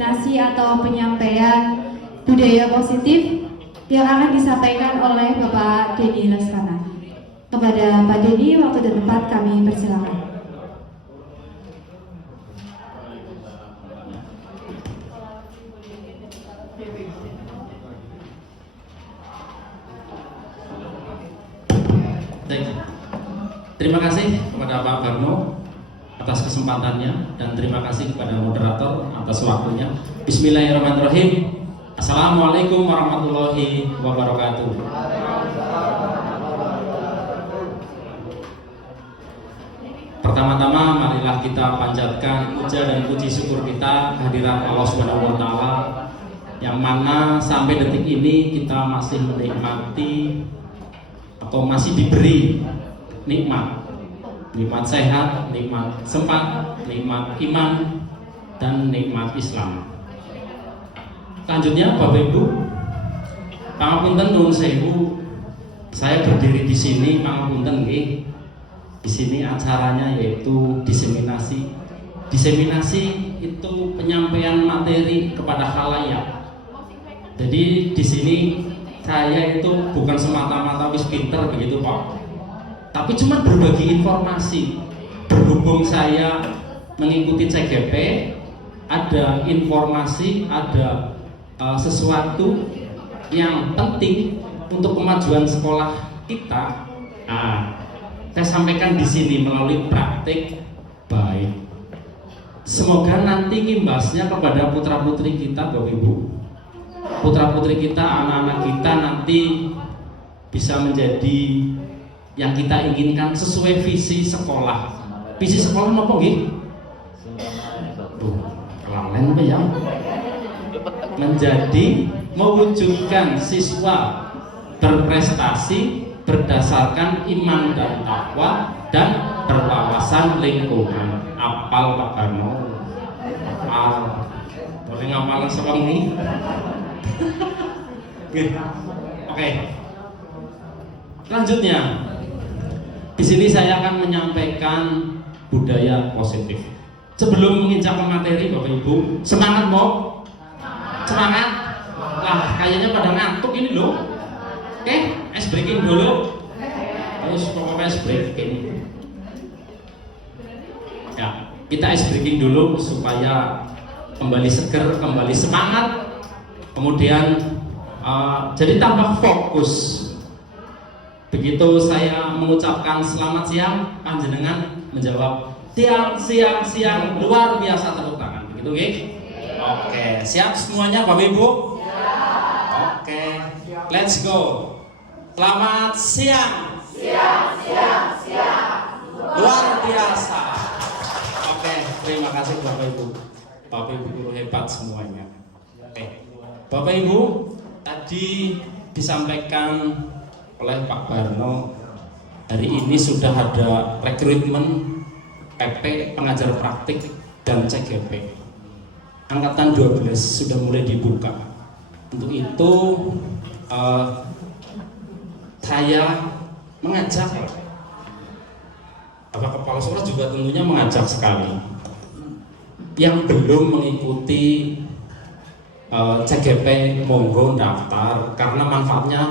diseminasi atau penyampaian budaya positif yang akan disampaikan oleh Bapak Denny Lestana. Kepada Pak Denny, waktu dan tempat kami persilakan. Terima kasih kepada Pak Barno atas kesempatannya dan terima kasih kepada moderator atas waktunya. Bismillahirrahmanirrahim. Assalamualaikum warahmatullahi wabarakatuh. Pertama-tama marilah kita panjatkan puja dan puji syukur kita kehadiran Allah Subhanahu wa taala yang mana sampai detik ini kita masih menikmati atau masih diberi nikmat sehat, nikmat sempat, nikmat iman, dan nikmat Islam. Selanjutnya, Bapak Ibu, pangapunten nuwun sewu, saya berdiri di sini, pangapunten nggih. Di sini acaranya yaitu diseminasi. Diseminasi itu penyampaian materi kepada khalayak. Jadi di sini saya itu bukan semata-mata wis pinter begitu Pak, tapi cuma berbagi informasi. Berhubung saya mengikuti CGP, ada informasi, ada sesuatu yang penting untuk kemajuan sekolah kita. Saya sampaikan di sini melalui praktik baik. Semoga nanti imbasnya kepada putra-putri kita, Bapak Ibu, putra-putri kita, anak-anak kita nanti bisa menjadi yang kita inginkan sesuai visi sekolah. Visi sekolah apa nggih? Kelalen apa ya? Menjadi mewujudkan siswa berprestasi berdasarkan iman dan takwa dan berwawasan lingkungan. Apal Pak Barno? Apal. Boleh ngapalan sewengi? Oke. Selanjutnya, di sini saya akan menyampaikan budaya positif. Sebelum menginjak ke materi, Bapak Ibu, semangat mau? Semangat? Lah, kayaknya pada ngantuk ini loh. Oke, ice breaking dulu. Terus pokoknya ice breaking. Ya, kita ice breaking dulu supaya kembali seger, kembali semangat. Kemudian jadi tambah fokus. Begitu saya mengucapkan selamat siang, panjenengan menjawab siang, luar biasa, tepuk tangan. Begitu, oke? Oke, siap semuanya Bapak Ibu? Oke, let's go. Selamat siang. Luar biasa. Oke, terima kasih Bapak Ibu. Bapak Ibu guru hebat semuanya. Oke, Bapak Ibu, tadi disampaikan oleh Pak Barno, hari ini sudah ada rekrutmen PP pengajar praktik dan CGP. Angkatan 12 sudah mulai dibuka. Untuk itu saya mengajak Bapak Kepala Sekolah juga tentunya mengajak sekali yang belum mengikuti CGP, monggo daftar karena manfaatnya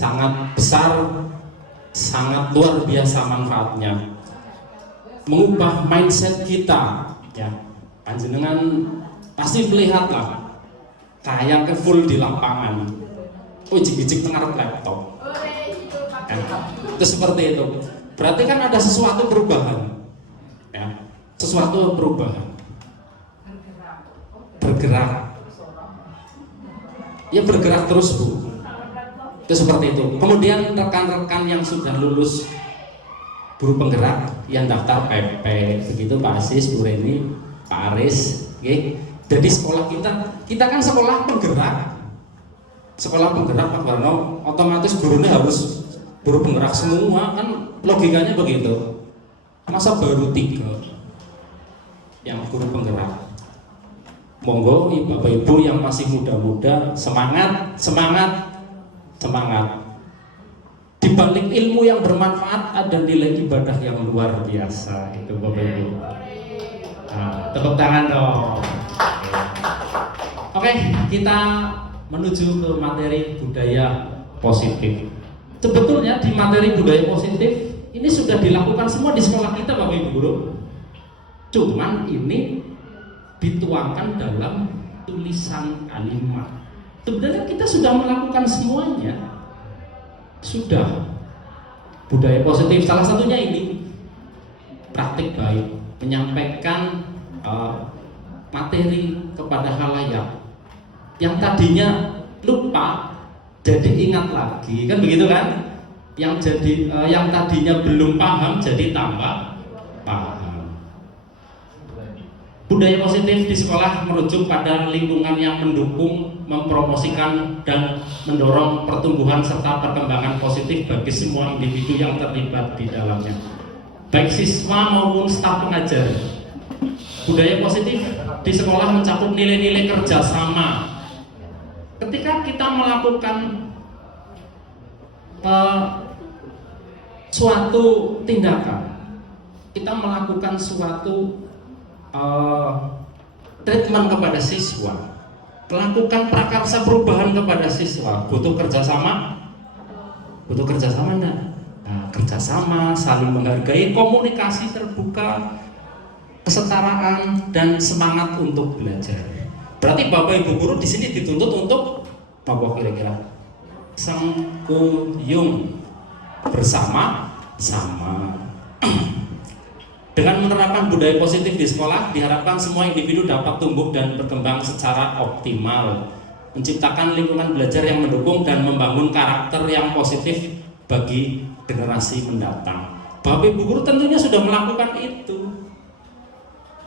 sangat besar, sangat luar biasa manfaatnya. Mengubah mindset kita, ya. Panjenengan pasti melihatlah kayak full di lapangan, ijik-ijik tengah laptop, ya. Itu seperti itu. Berarti kan ada sesuatu perubahan, ya. Sesuatu perubahan, bergerak, ya bergerak terus Bu. Itu seperti itu. Kemudian rekan-rekan yang sudah lulus guru penggerak yang daftar PP, begitu Pak Asis, Bu Reni, Pak Aris, okay. Jadi sekolah kita kan sekolah penggerak. Sekolah penggerak Pak Barno, otomatis gurunya harus guru penggerak semua, kan logikanya begitu. Masa baru 3 yang guru penggerak? Monggo Bapak Ibu yang masih muda-muda, semangat. Di balik ilmu yang bermanfaat ada nilai ibadah yang luar biasa, itu Bapak Ibu. Tepuk tangan dong. Oke, kita menuju ke materi budaya positif. Sebetulnya di materi budaya positif ini sudah dilakukan semua di sekolah kita, Bapak Ibu Guru. Cuman ini dituangkan dalam tulisan kalimat. Sebenarnya kita sudah melakukan semuanya. Sudah. Budaya positif salah satunya ini praktik baik, menyampaikan materi kepada khalayak yang tadinya lupa jadi ingat lagi, kan begitu kan? Yang tadinya belum paham jadi tambah paham. Budaya positif di sekolah merujuk pada lingkungan yang mendukung, mempromosikan dan mendorong pertumbuhan serta perkembangan positif bagi semua individu yang terlibat di dalamnya, baik siswa maupun staf pengajar. Budaya positif di sekolah mencakup nilai-nilai kerjasama. Ketika kita melakukan suatu tindakan, kita melakukan suatu treatment kepada siswa, melakukan prakarsa perubahan kepada siswa, butuh kerjasama enggak? Nah, kerjasama, saling menghargai, komunikasi terbuka, kesetaraan dan semangat untuk belajar. Berarti Bapak Ibu Guru di sini dituntut untuk apa kira-kira? Sangkuyung, bersama-sama. Dengan menerapkan budaya positif di sekolah, diharapkan semua individu dapat tumbuh dan berkembang secara optimal, menciptakan lingkungan belajar yang mendukung dan membangun karakter yang positif bagi generasi mendatang. Bapak Ibu Guru tentunya sudah melakukan itu.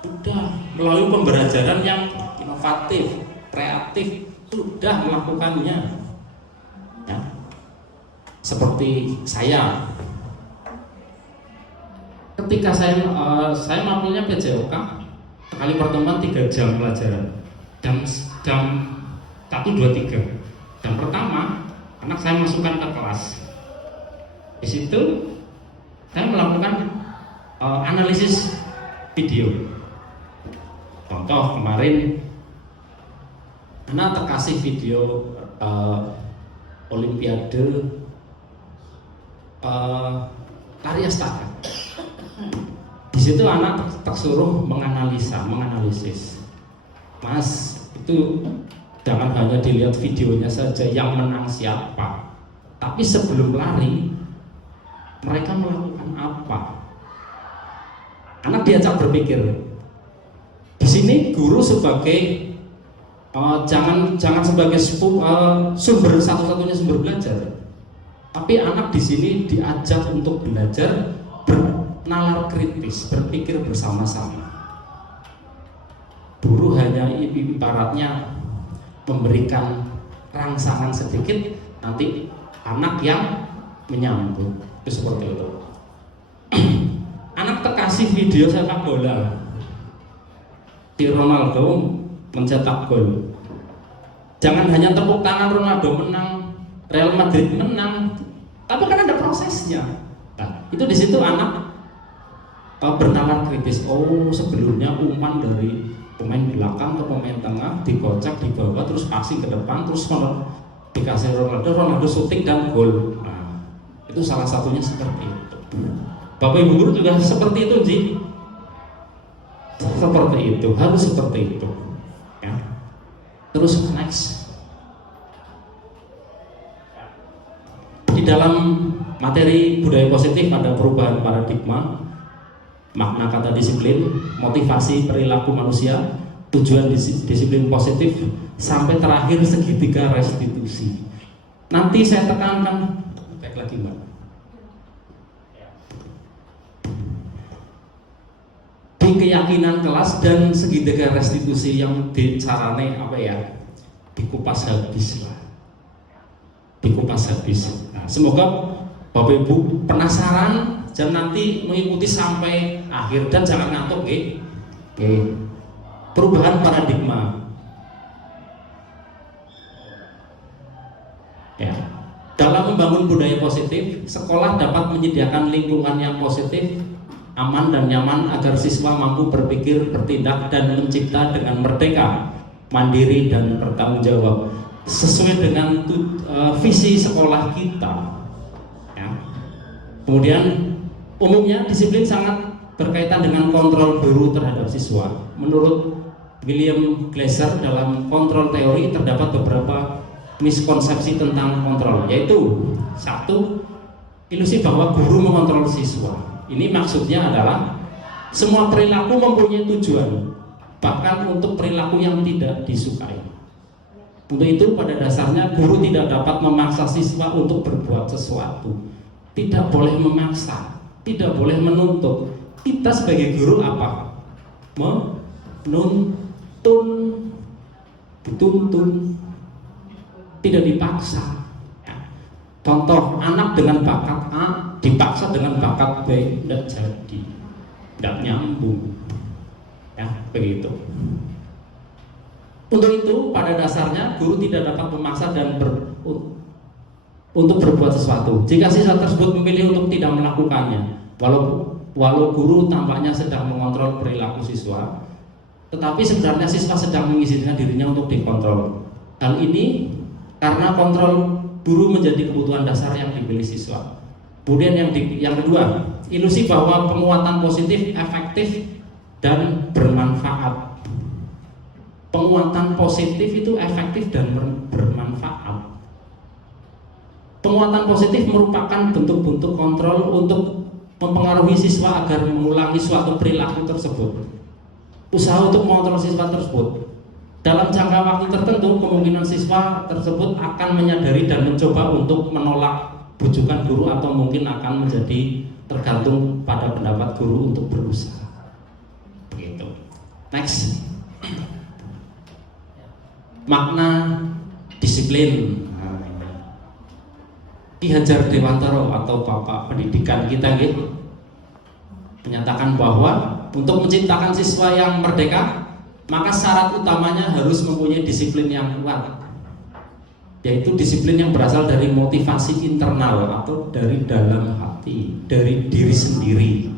Sudah melalui pembelajaran yang inovatif, kreatif, sudah melakukannya. Ya. Seperti saya, ketika saya mampunya PJOK, sekali pertemuan 3 jam pelajaran, jam 1, 2, 3. Jam pertama, anak saya masukkan ke kelas. Di situ saya melakukan analisis video. Contoh kemarin anak terkasih video Olimpiade tari astaka. Di situ anak tersuruh menganalisis. Mas, itu jangan hanya dilihat videonya saja yang menang siapa, tapi sebelum lari mereka melakukan apa? Anak diajak berpikir. Di sini guru sebagai jangan sebagai sumber satu-satunya sumber belajar, tapi anak di sini diajak untuk belajar bernalar kritis, berpikir bersama-sama. Guru hanya ibaratnya memberikan rangsangan sedikit, nanti anak yang menyambut. Itu seperti itu. Anak terkasih video sepak bola, di Ronaldo mencetak gol. Jangan hanya tepuk tangan Ronaldo menang, Real Madrid menang, tapi kan ada prosesnya. Nah, itu di situ anak bernalar kritis. Oh, sebelumnya umpan dari pemain belakang ke pemain tengah, dikocak di bawah, terus passing ke depan, terus dikasih Ronaldo syuting dan gol. Nah, itu salah satunya seperti itu. Bapak Ibu Guru juga seperti itu, Ji. Seperti itu, harus seperti itu. Ya. Terus next. Di dalam materi budaya positif ada perubahan paradigma, makna kata disiplin, motivasi perilaku manusia, tujuan disiplin positif, sampai terakhir segitiga restitusi. Nanti saya tekankan baik lagi, Mbak. Di keyakinan kelas dan segitiga restitusi yang dicarane dikupas habis lah. Dikupas habis. Nah, semoga Bapak Ibu penasaran dan nanti mengikuti sampai akhir dan jangan ngantuk, Perubahan paradigma. Ya. Dalam membangun budaya positif, sekolah dapat menyediakan lingkungan yang positif, aman dan nyaman agar siswa mampu berpikir, bertindak dan mencipta dengan merdeka mandiri dan bertanggung jawab sesuai dengan visi sekolah kita. Ya. Kemudian umumnya disiplin sangat berkaitan dengan kontrol guru terhadap siswa. Menurut William Glasser dalam kontrol teori terdapat beberapa miskonsepsi tentang kontrol, yaitu satu, ilusi bahwa guru mengontrol siswa. Ini maksudnya adalah semua perilaku mempunyai tujuan, bahkan untuk perilaku yang tidak disukai. Untuk itu pada dasarnya guru tidak dapat memaksa siswa untuk berbuat sesuatu. Tidak boleh memaksa, tidak boleh menuntut. Kita sebagai guru apa? Menuntun, dituntun, tidak dipaksa. Ya. Contoh, anak dengan bakat A dipaksa dengan bakat B, tidak jadi, tidak nyambung. Ya, begitu. Untuk itu pada dasarnya guru tidak dapat memaksa dan untuk berbuat sesuatu. Jika siswa tersebut memilih untuk tidak melakukannya, walau guru tampaknya sedang mengontrol perilaku siswa, tetapi sebenarnya siswa sedang mengizinkan dirinya untuk dikontrol. Hal ini karena kontrol guru menjadi kebutuhan dasar yang dimiliki siswa. Kemudian yang kedua, ilusi bahwa penguatan positif efektif dan bermanfaat. Penguatan positif itu efektif dan bermanfaat. Penguatan positif merupakan bentuk-bentuk kontrol untuk mempengaruhi siswa agar mengulangi suatu perilaku tersebut. Usaha untuk mengontrol siswa tersebut. Dalam jangka waktu tertentu, kemungkinan siswa tersebut akan menyadari dan mencoba untuk menolak bujukan guru atau mungkin akan menjadi tergantung pada pendapat guru untuk berusaha. Begitu. Next. Makna disiplin. Ki Hajar Dewantara atau Bapak Pendidikan kita gitu menyatakan bahwa untuk menciptakan siswa yang merdeka, maka syarat utamanya harus mempunyai disiplin yang kuat, yaitu disiplin yang berasal dari motivasi internal atau dari dalam hati, dari diri sendiri.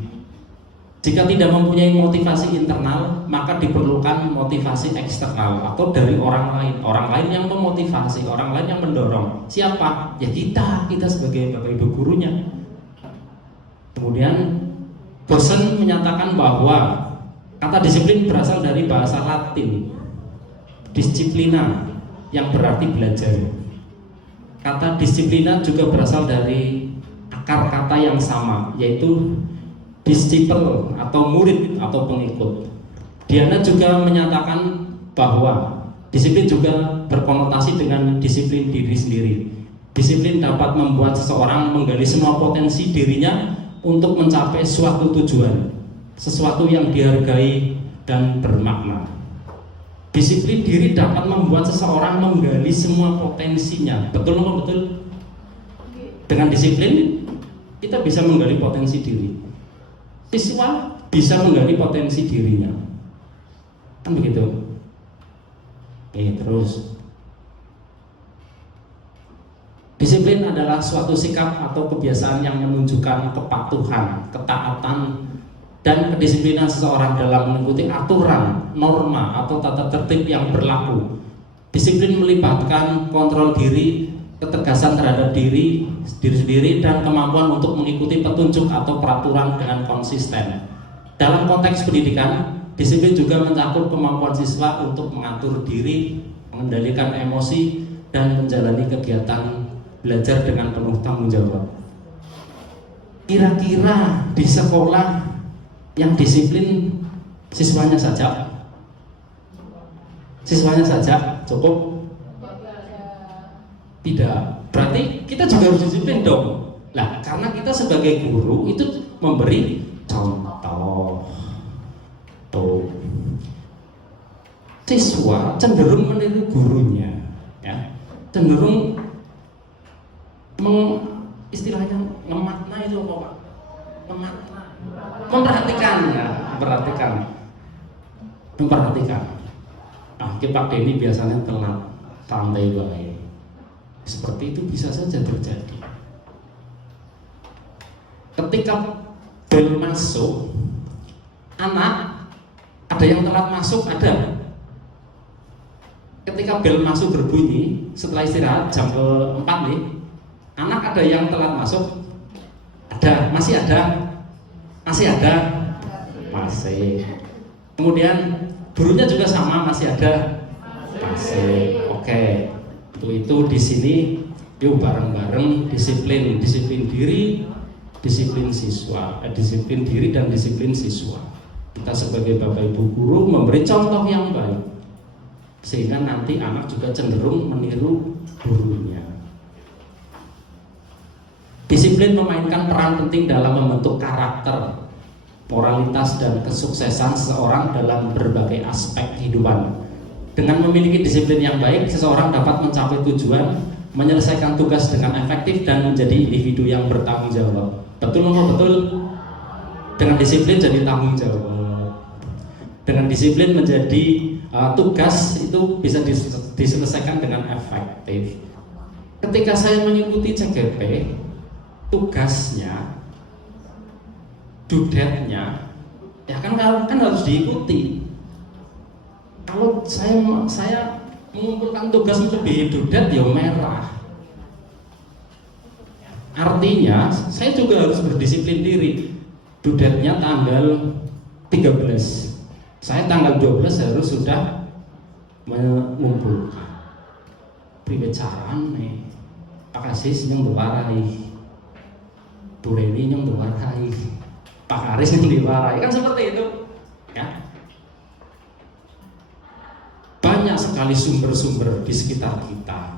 Jika tidak mempunyai motivasi internal, maka diperlukan motivasi eksternal atau dari orang lain yang memotivasi, orang lain yang mendorong. Siapa? Ya kita sebagai bapak ibu gurunya. Kemudian Bosen menyatakan bahwa kata disiplin berasal dari bahasa Latin disciplina yang berarti belajar. Kata disiplina juga berasal dari akar kata yang sama, yaitu disciple atau murid atau pengikut. Diana juga menyatakan bahwa disiplin juga berkonotasi dengan disiplin diri sendiri. Disiplin dapat membuat seseorang menggali semua potensi dirinya untuk mencapai suatu tujuan, sesuatu yang dihargai dan bermakna. Disiplin diri dapat membuat seseorang menggali semua potensinya. Betul nggak betul? Dengan disiplin kita bisa menggali potensi diri. Siswa bisa menggali potensi dirinya, kan begitu? Terus disiplin adalah suatu sikap atau kebiasaan yang menunjukkan kepatuhan, ketaatan, dan kedisiplinan seseorang dalam mengikuti aturan, norma, atau tata tertib yang berlaku. Disiplin melibatkan kontrol diri, ketegasan terhadap diri sendiri, dan kemampuan untuk mengikuti petunjuk atau peraturan dengan konsisten. Dalam konteks pendidikan, disiplin juga mencakup kemampuan siswa untuk mengatur diri, mengendalikan emosi, dan menjalani kegiatan belajar dengan penuh tanggung jawab. Kira-kira di sekolah yang disiplin siswanya saja cukup? Tidak. Berarti kita juga harus disiplin dong. Nah, karena kita sebagai guru itu memberi contoh. Tuh. Siswa cenderung meniru gurunya, ya. Cenderung istilahnya ngemakna itu apa Pak? Memperhatikan. Nah, Pak Denny biasanya telat, santai banget. Seperti itu bisa saja terjadi. Ketika bel masuk, anak ada yang telat masuk, ada. ketika bel masuk berbunyi setelah istirahat jam ke-4 nih, anak ada yang telat masuk? Ada, masih ada? Masih ada? Masih. Kemudian gurunya juga sama, masih ada? Masih. Oke. Itu di sini yuk bareng-bareng disiplin diri, disiplin siswa, disiplin diri dan disiplin siswa. Kita sebagai Bapak Ibu guru memberi contoh yang baik sehingga nanti anak juga cenderung meniru gurunya. Disiplin memainkan peran penting dalam membentuk karakter, moralitas dan kesuksesan seseorang dalam berbagai aspek kehidupan. Dengan memiliki disiplin yang baik, seseorang dapat mencapai tujuan, menyelesaikan tugas dengan efektif dan menjadi individu yang bertanggung jawab. Betul nggak betul? Dengan disiplin jadi tanggung jawab. Dengan disiplin menjadi tugas itu bisa diselesaikan dengan efektif. Ketika saya mengikuti CGP, tugasnya, dudetnya, ya kan harus diikuti. Kalau saya mengumpulkan tugas melebihi dudet, ya merah. Artinya, saya juga harus berdisiplin diri. Dudetnya tanggal 13. Saya tanggal 12 harus sudah mengumpulkan. Priwe carane? Pak Asis yang diwarai, Bu Reni yang diwarai, Pak Aris yang diwarai, kan seperti itu, ya. Banyak sekali sumber-sumber di sekitar kita.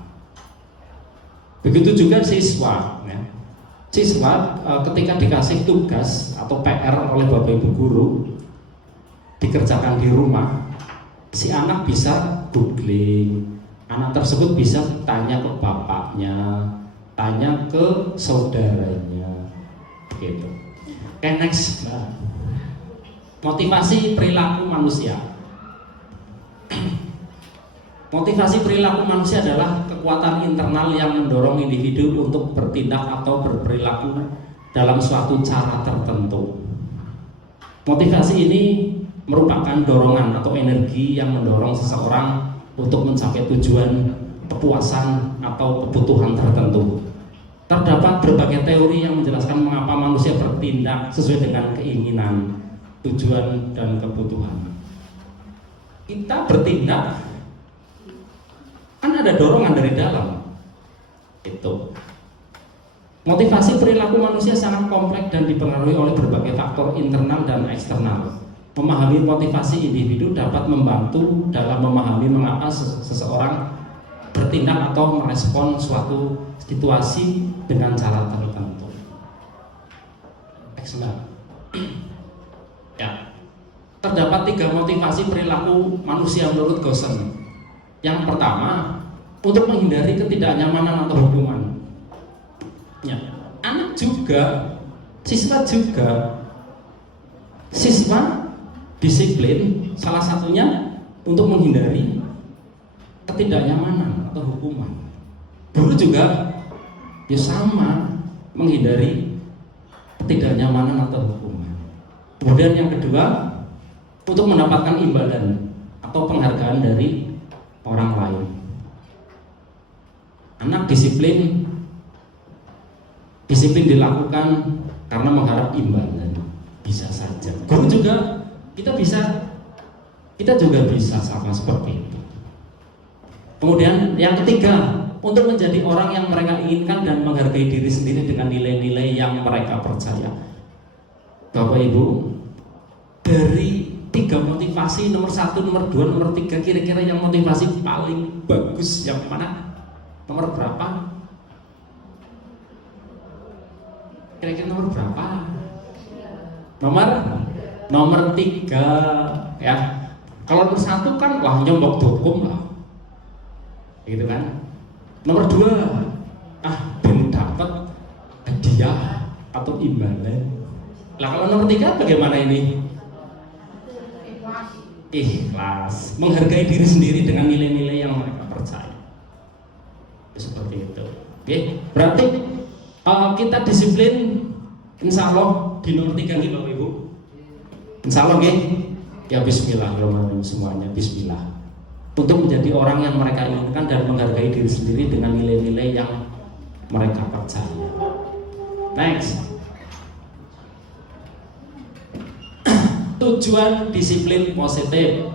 Begitu juga siswa, ya. Siswa ketika dikasih tugas atau PR oleh Bapak Ibu guru dikerjakan di rumah, si anak bisa googling, anak tersebut bisa tanya ke bapaknya, tanya ke saudaranya, gitu. Oke, next. Motivasi perilaku manusia. Motivasi perilaku manusia adalah kekuatan internal yang mendorong individu untuk bertindak atau berperilaku dalam suatu cara tertentu. Motivasi ini merupakan dorongan atau energi yang mendorong seseorang untuk mencapai tujuan, kepuasan, atau kebutuhan tertentu. Terdapat berbagai teori yang menjelaskan mengapa manusia bertindak sesuai dengan keinginan, tujuan, dan kebutuhan. Kita bertindak kan ada dorongan dari dalam. Itu. Motivasi perilaku manusia sangat kompleks dan dipengaruhi oleh berbagai faktor internal dan eksternal. Memahami motivasi individu dapat membantu dalam memahami mengapa seseorang bertindak atau merespon suatu situasi dengan cara tertentu. Excellent. Ya. Terdapat 3 motivasi perilaku manusia menurut Gaussen. Yang pertama, untuk menghindari ketidaknyamanan atau hukuman. Ya. Anak juga, siswa juga. Siswa disiplin salah satunya untuk menghindari ketidaknyamanan atau hukuman. Guru juga ya sama, menghindari ketidaknyamanan atau hukuman. Kemudian yang kedua, untuk mendapatkan imbalan atau penghargaan dari orang lain. Anak disiplin dilakukan karena mengharap imbalan, bisa saja. Guru juga kita juga bisa sama seperti itu. Kemudian yang ketiga, untuk menjadi orang yang mereka inginkan dan menghargai diri sendiri dengan nilai-nilai yang mereka percaya. Bapak Ibu, dari 3 motivasi, nomor 1, nomor 2, nomor 3, kira-kira yang motivasi paling bagus yang mana? Nomor berapa? Kira-kira nomor berapa? Nomor 3, ya. Kalau nomor 1 kan lah nyombok dokum lah, gitu kan. Nomor 2, ben dapat hadiah atau imbalan. Lah kalau nomor 3 bagaimana ini? Ikhlas, menghargai diri sendiri dengan nilai-nilai yang mereka percaya. Seperti itu. Oke, berarti kita disiplin, insya Allah di nomor 3 nih Bapak Ibu. Insya Allah, ya Bismillahirrahmanirrahim semuanya. Bismillah. untuk menjadi orang yang mereka inginkan dan menghargai diri sendiri dengan nilai-nilai yang mereka percaya. Next. Tujuan disiplin positif.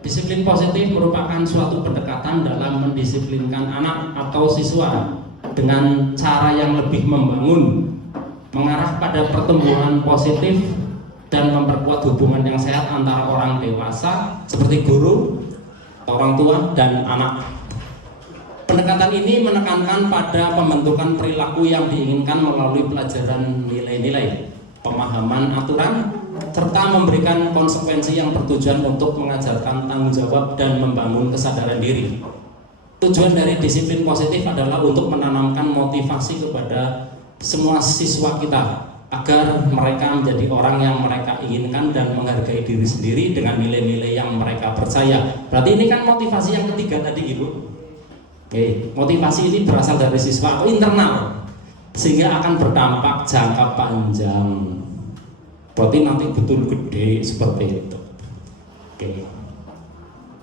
Disiplin positif merupakan suatu pendekatan dalam mendisiplinkan anak atau siswa dengan cara yang lebih membangun, mengarah pada pertumbuhan positif dan memperkuat hubungan yang sehat antara orang dewasa seperti guru, orang tua, dan anak. Pendekatan ini menekankan pada pembentukan perilaku yang diinginkan melalui pelajaran nilai-nilai, pemahaman aturan, serta memberikan konsekuensi yang bertujuan untuk mengajarkan tanggung jawab dan membangun kesadaran diri. Tujuan dari disiplin positif adalah untuk menanamkan motivasi kepada semua siswa kita agar mereka menjadi orang yang mereka inginkan dan menghargai diri sendiri dengan nilai-nilai yang mereka percaya. Berarti ini kan motivasi yang ketiga tadi, Ibu. Oke, motivasi ini berasal dari siswa atau internal, sehingga akan berdampak jangka panjang. Berarti nanti betul gede seperti itu. Oke.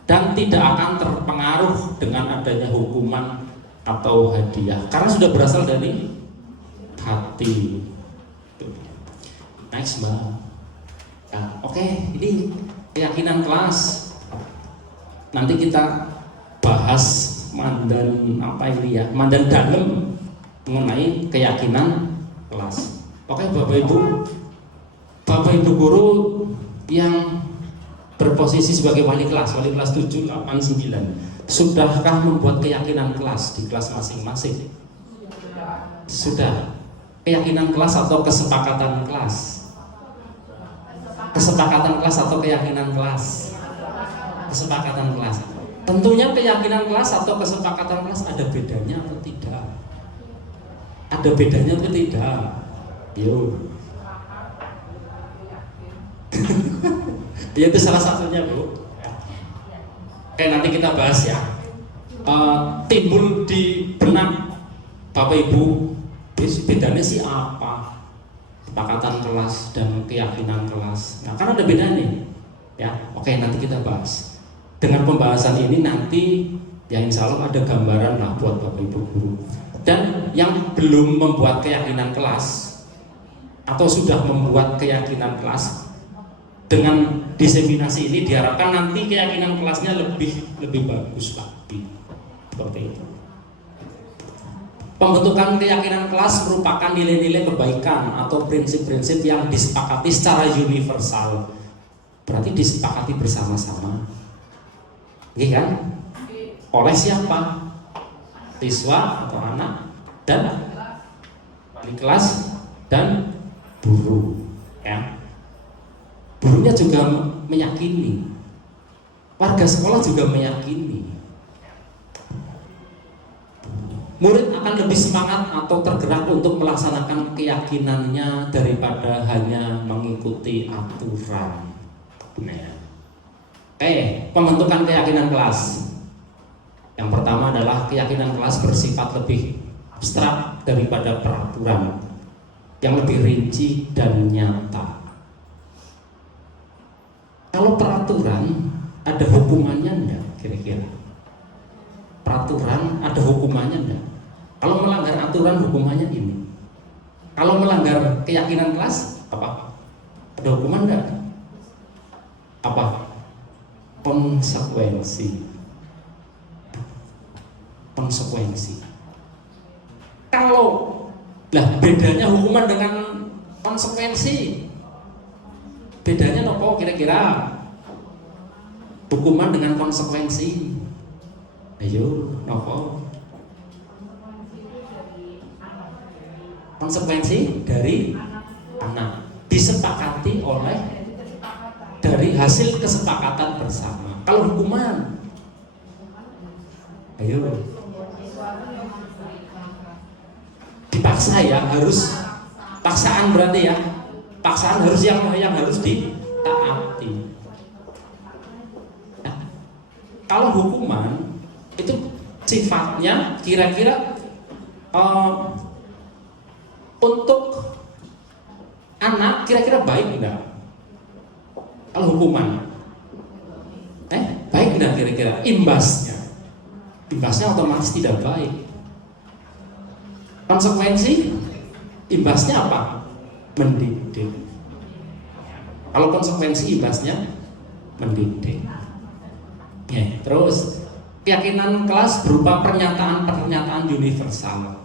Dan tidak akan terpengaruh dengan adanya hukuman atau hadiah karena sudah berasal dari hati. Next, Mbak. Nah, oke, ini keyakinan kelas. Nanti kita bahas mandan apa ini ya, mandan dalam mengenai keyakinan kelas. Oke, Bapak Ibu guru yang berposisi sebagai wali kelas 7, 8, 9, sudahkah membuat keyakinan kelas di kelas masing-masing? Sudah. Keyakinan kelas atau kesepakatan kelas? Kesepakatan kelas atau keyakinan kelas? Kesepakatan kelas. Tentunya keyakinan kelas atau kesepakatan kelas ada bedanya atau tidak? Ada bedanya atau tidak? Yuk. Itu salah satunya, Bu. Oke, nanti kita bahas ya. Timbul di benak Bapak Ibu, bedanya sih apa? Kesepakatan kelas dan keyakinan kelas. Nah, kan ada bedanya. Ya, oke, nanti kita bahas. Dengan pembahasan ini nanti ya insya Allah ada gambaran lah buat Bapak Ibu guru. Dan yang belum membuat keyakinan kelas atau sudah membuat keyakinan kelas, dengan diseminasi ini diharapkan nanti keyakinan kelasnya lebih bagus lagi. Seperti itu. Pembentukan keyakinan kelas merupakan nilai-nilai kebaikan atau prinsip-prinsip yang disepakati secara universal. Berarti disepakati bersama-sama. Iya kan? Oleh siapa? Siswa atau anak dan wali kelas dan guru. Ya. Gurunya juga meyakini, warga sekolah juga meyakini. Murid akan lebih semangat atau tergerak untuk melaksanakan keyakinannya daripada hanya mengikuti aturan. Nah, pembentukan keyakinan kelas. Yang pertama adalah keyakinan kelas bersifat lebih abstrak daripada peraturan, yang lebih rinci dan nyata. Kalau peraturan ada hukumannya enggak kira-kira? Peraturan ada hukumannya enggak? Kalau melanggar aturan hukumannya ini. Kalau melanggar keyakinan kelas apa? Ada hukuman enggak? Apa? Konsekuensi. Konsekuensi. Kalau bedanya hukuman dengan konsekuensi. Bedanya nopo kira-kira? Hukuman dengan konsekuensi. Ayo, nopo? Konsekuensi dari anak disepakati oleh dari hasil kesepakatan bersama. Kalau hukuman, ayo dipaksa ya, harus paksaan berarti ya. Paksaan harus yang harus ditaati. Ya. Kalau hukuman itu sifatnya kira-kira untuk anak kira-kira baik enggak? Kalau hukuman, baik enggak? kira-kira imbasnya? Imbasnya otomatis tidak baik. Konsekuensi imbasnya apa? Mendidik. Kalau konsekuensi imbasnya mendidik. Ya, terus keyakinan kelas berupa pernyataan-pernyataan universal.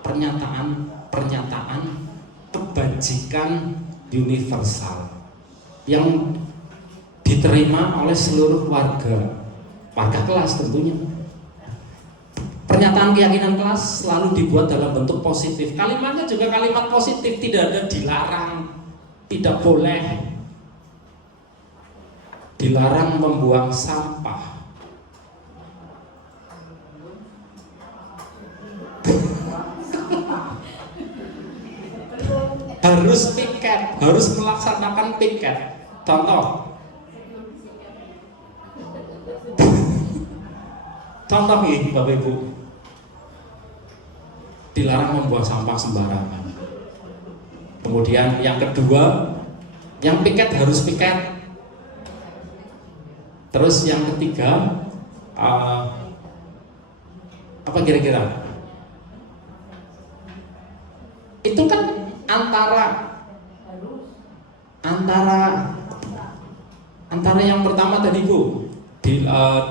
Pernyataan kebajikan universal yang diterima oleh seluruh warga kelas tentunya. Pernyataan keyakinan kelas selalu dibuat dalam bentuk positif. Kalimatnya juga kalimat positif, tidak ada dilarang, tidak boleh dilarang membuang sampah. Harus piket, harus melaksanakan piket. Contoh nih Bapak Ibu, dilarang membuang sampah sembarangan. Kemudian yang kedua, yang piket harus piket. Terus yang ketiga, apa kira-kira? Itu kan antara yang pertama tadi Bu,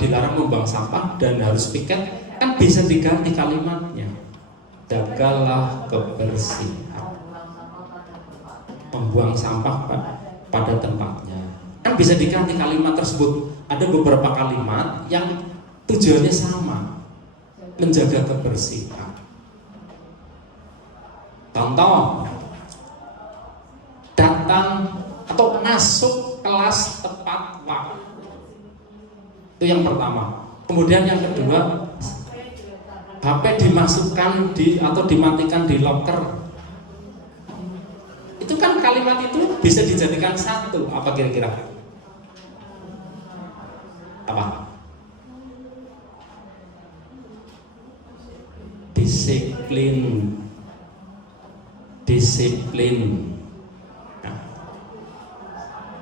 dilarang membuang sampah dan harus piket, kan bisa diganti kalimatnya. Jagalah kebersihan, membuang sampah pada tempatnya. Kan bisa diganti kalimat tersebut. Ada beberapa kalimat yang tujuannya sama, menjaga kebersihan. Contoh, datang atau masuk kelas tepat waktu. Itu yang pertama. Kemudian yang kedua, HP dimasukkan atau dimatikan di locker. Itu kan kalimat itu bisa dijadikan satu. Apa kira-kira? Apa? Disiplin. Nah,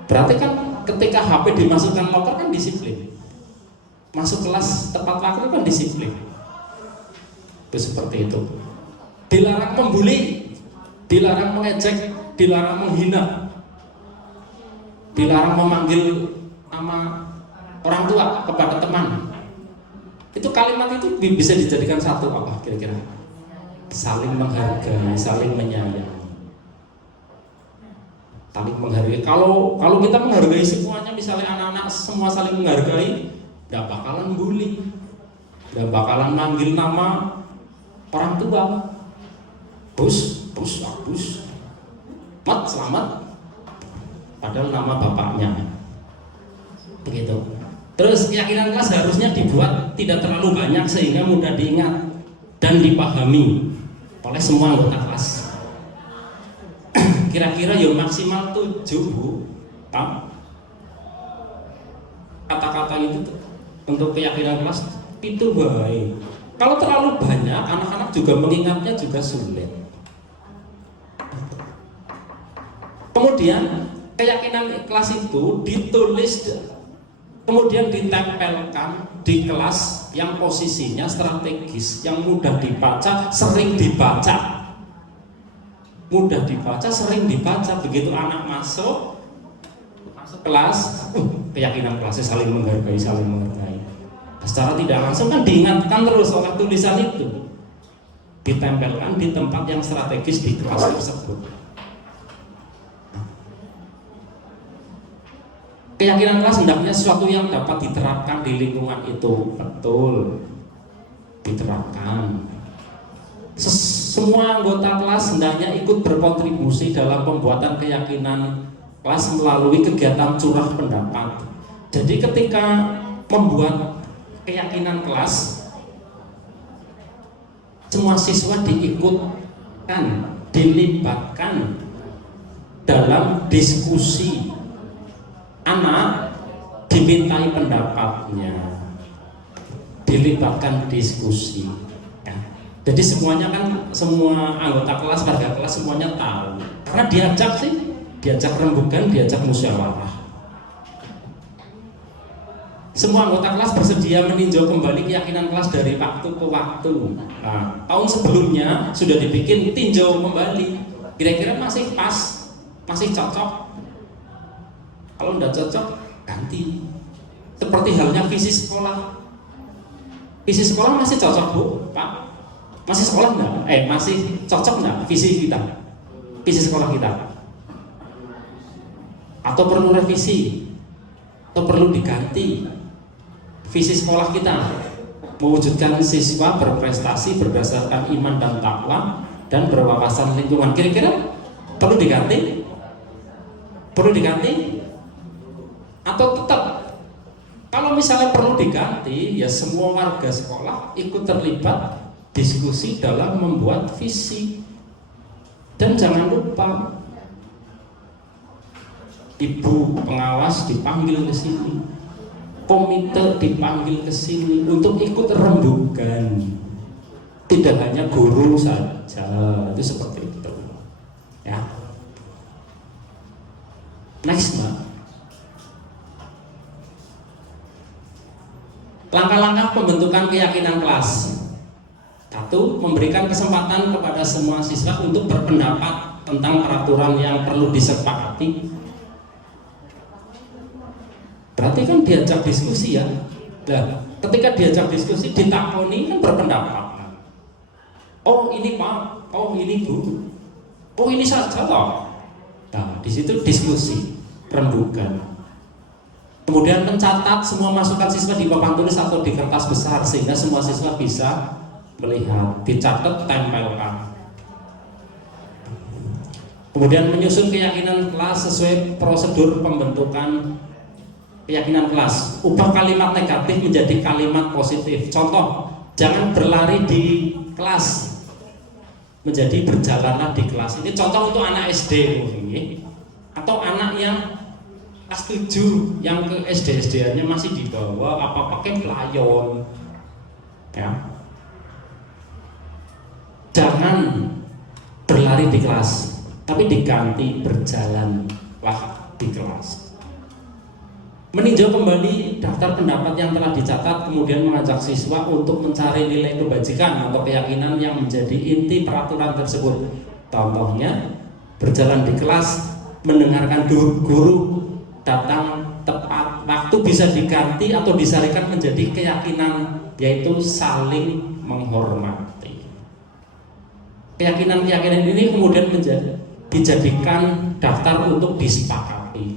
berarti kan ketika HP dimasukkan locker kan disiplin. Masuk kelas tepat waktu kan disiplin. Itu seperti itu. Dilarang membuli, dilarang mengejek, dilarang menghina, dilarang memanggil nama orang tua kepada teman. Itu kalimat itu bisa dijadikan satu apa kira-kira? Saling menghargai, saling menyayangi. Saling menghargai. Kalau kita menghargai semuanya, misalnya anak-anak semua saling menghargai, gak bakalan bully, gak bakalan manggil nama orang tua. Bus, mat, selamat, padahal nama bapaknya. Begitu. Terus keyakinan kelas harusnya dibuat tidak terlalu banyak sehingga mudah diingat dan dipahami oleh semua anggota kelas. Kira-kira ya maksimal 7 Bu. Kata-kata itu untuk keyakinan kelas itu baik. Kalau terlalu banyak, anak-anak juga mengingatnya juga sulit. Kemudian keyakinan kelas itu ditulis, kemudian ditempelkan di kelas yang posisinya strategis, yang mudah dibaca, sering dibaca. Mudah dibaca, sering dibaca. Begitu anak masuk kelas, keyakinan kelasnya saling menghargai, secara tidak langsung kan diingatkan terus oleh tulisan itu, ditempelkan di tempat yang strategis di kelas tersebut. Keyakinan kelas hendaknya sesuatu yang dapat diterapkan di lingkungan itu. Betul, diterapkan. Semua anggota kelas hendaknya ikut berkontribusi dalam pembuatan keyakinan kelas melalui kegiatan curah pendapat. Jadi ketika membuat keyakinan kelas, semua siswa diikutkan, dilibatkan dalam diskusi. Anak dimintai pendapatnya, dilibatkan diskusi. Ya. Jadi semuanya kan, semua anggota kelas, warga kelas semuanya tahu. Karena diajak rembukan, diajak musyawarah. Semua anggota kelas bersedia meninjau kembali keyakinan kelas dari waktu ke waktu. Nah, tahun sebelumnya sudah dibikin tinjau kembali. Kira-kira masih pas, masih cocok. Kalau tidak cocok, ganti. Seperti halnya visi sekolah. Visi sekolah masih cocok, Bu, Pak? Masih sekolah enggak? Masih cocok enggak visi kita? Visi sekolah kita? Atau perlu revisi? Atau perlu diganti? Visi sekolah kita mewujudkan siswa berprestasi berdasarkan iman dan takwa dan berwawasan lingkungan. Kira-kira perlu diganti? Perlu diganti? Atau tetap? Kalau misalnya perlu diganti, ya semua warga sekolah ikut terlibat diskusi dalam membuat visi. Dan jangan lupa, ibu pengawas dipanggil ke sini, komite dipanggil ke sini untuk ikut rembukan. Tidak hanya guru saja, itu seperti itu. Ya. Next, Mbak. Langkah-langkah pembentukan keyakinan kelas. 1. Memberikan kesempatan kepada semua siswa untuk berpendapat tentang peraturan yang perlu disepakati. Berarti kan diajak diskusi ya. Nah, ketika diajak diskusi ditakoni kan berpendapat. Oh ini Pak, oh ini Bu, oh ini saja loh. Nah, di situ diskusi, rembukan. Kemudian mencatat semua masukan siswa di papan tulis atau di kertas besar sehingga semua siswa bisa melihat, dicatat, tempelkan. Kemudian menyusun keyakinan kelas sesuai prosedur pembentukan keyakinan kelas. Ubah kalimat negatif menjadi kalimat positif. Contoh, jangan berlari di kelas, menjadi berjalanlah di kelas. Ini contoh untuk anak SD mungkin, atau anak yang kelas 7 yang ke SD-SD-nya masih di bawah, apa pakai pelayon. Ya. Jangan berlari di kelas, tapi diganti berjalanlah di kelas. Meninjau kembali daftar pendapat yang telah dicatat, kemudian mengajak siswa untuk mencari nilai kebajikan atau keyakinan yang menjadi inti peraturan tersebut. Contohnya, berjalan di kelas, mendengarkan guru datang tepat waktu bisa diganti atau disarikan menjadi keyakinan, yaitu saling menghormati. Keyakinan-keyakinan ini kemudian dijadikan daftar untuk disepakati.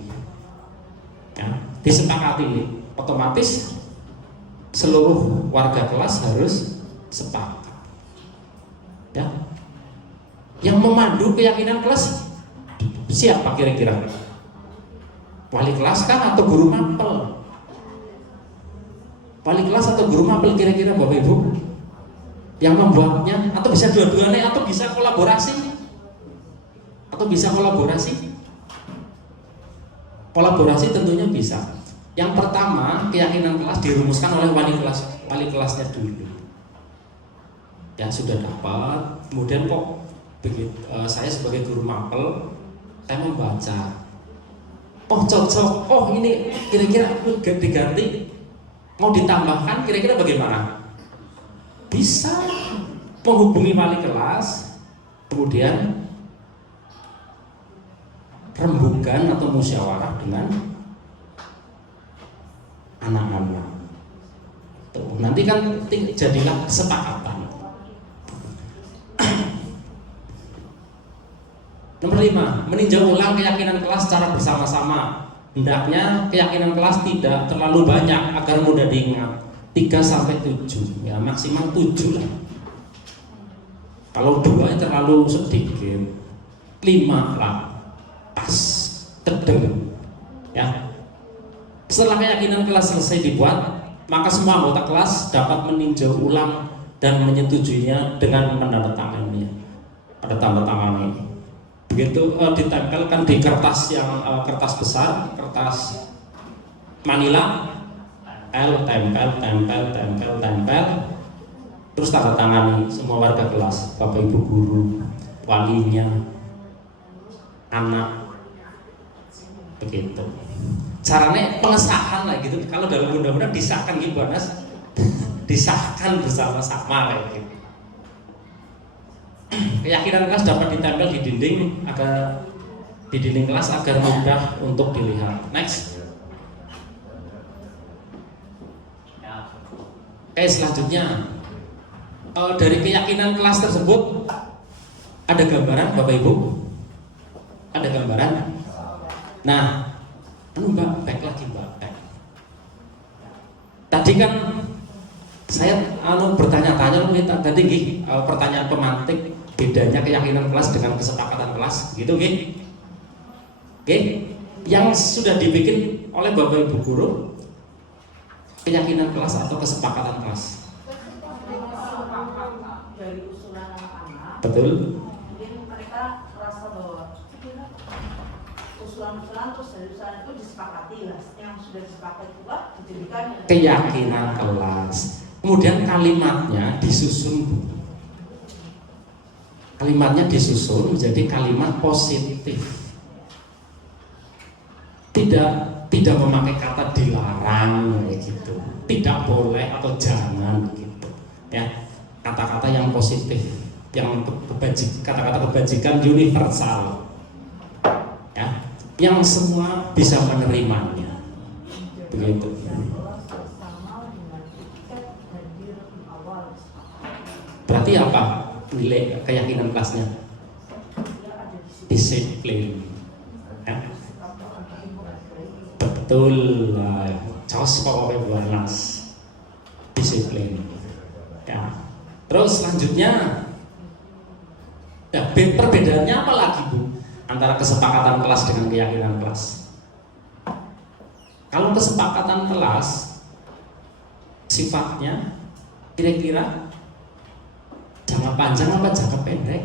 Ya, disepakati, otomatis seluruh warga kelas harus sepakat. Ya. Yang memandu keyakinan kelas siapa kira-kira? Wali kelas kah atau guru mapel? Wali kelas atau guru mapel kira-kira Bapak Ibu? Yang membuatnya, atau bisa dua-duanya, atau bisa kolaborasi? Atau bisa kolaborasi? Kolaborasi tentunya bisa. Yang pertama, keyakinan kelas dirumuskan oleh wali kelasnya dulu. Yang sudah dapat, kemudian kok begitu, saya sebagai guru mapel, saya membaca. Oh cocok, oh ini kira-kira diganti, mau ditambahkan kira-kira bagaimana? Bisa menghubungi wali kelas, kemudian rembukan atau musyawarah dengan anak-anak. Tuh, nanti kan jadilah kesepakatan. Nomor 5, meninjau ulang keyakinan kelas secara bersama-sama. Hendaknya keyakinan kelas tidak terlalu banyak agar mudah diingat. 3-7, ya maksimal 7 lah. Kalau 2 terlalu sedikit, 5 lah, pas, sedang. Ya. Setelah keyakinan kelas selesai dibuat, maka semua anggota kelas dapat meninjau ulang dan menyetujuinya dengan menandatanganinya. Ada tanda tangan ini. Begitu ditempelkan di kertas yang kertas besar, kertas manila, tempel, terus tanda tangani semua warga kelas, Bapak Ibu guru, walinya, anak, begitu. caranya pengesahan lah gitu. Kalau dalam undang-undang disahkan gitu Anas, disahkan bersama-sama kayak gitu. Keyakinan kelas dapat ditempel di dinding kelas agar mudah untuk dilihat. Next. Oke, selanjutnya dari keyakinan kelas tersebut ada gambaran Bapak Ibu? Ada gambaran? Nah, Mbak, back lagi Mbak. Back. Tadi kan saya bertanya-tanya tadi pertanyaan pemantik bedanya keyakinan kelas dengan kesepakatan kelas, gitu yang sudah dibikin oleh Bapak Ibu guru, keyakinan kelas atau kesepakatan kelas? Dari usulan anak-anak. Betul. Kemudian mereka merasa bahwa usulan-usulan terus dari usulan itu disepakati lah, yang sudah disepakati juga dijadikan Keyakinan kelas. Kemudian kalimatnya disusun menjadi kalimat positif. Tidak memakai kata dilarang kayak gitu. Tidak boleh atau jangan gitu. Ya. Kata-kata yang positif, yang kata-kata kebajikan universal. Ya. Yang semua bisa menerimanya. Begitu. Berarti apa nilai keyakinan kelasnya? Disiplin. Ya. Betul. Jos pokoknya buanas. Disiplin. Ya. Terus selanjutnya, perbedaannya apa lagi Bu antara kesepakatan kelas dengan keyakinan kelas? Kalau kesepakatan kelas sifatnya kira-kira jangka panjang apa jangka pendek?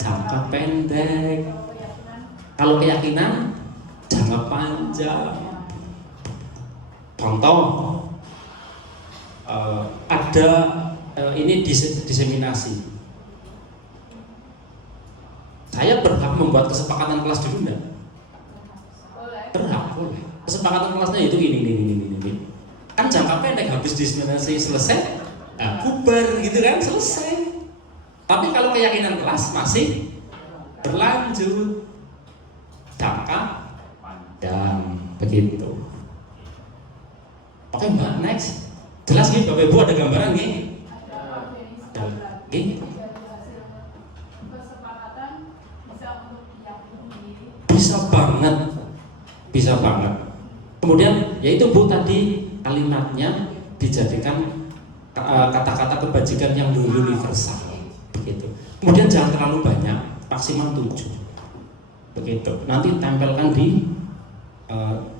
Jangka pendek. Kalau keyakinan jangka panjang. Contoh, ada ini diseminasi. Saya berhak membuat kesepakatan kelas dulu enggak? Berhak, boleh. Kesepakatan kelasnya itu ini. Kan jangka pendek, habis diseminasi selesai, bubar gitu kan, selesai. Tapi kalau keyakinan kelas masih berlanjut, jangka panjang, begitu. Oke Mbak, next. Jelas nih Bapak Ibu, ada gambaran nih? Bisa banget. Kemudian yaitu Bu tadi kalimatnya dijadikan kata-kata kebajikan yang universal, begitu. Kemudian jangan terlalu banyak, maksimal 7, begitu. Nanti tempelkan di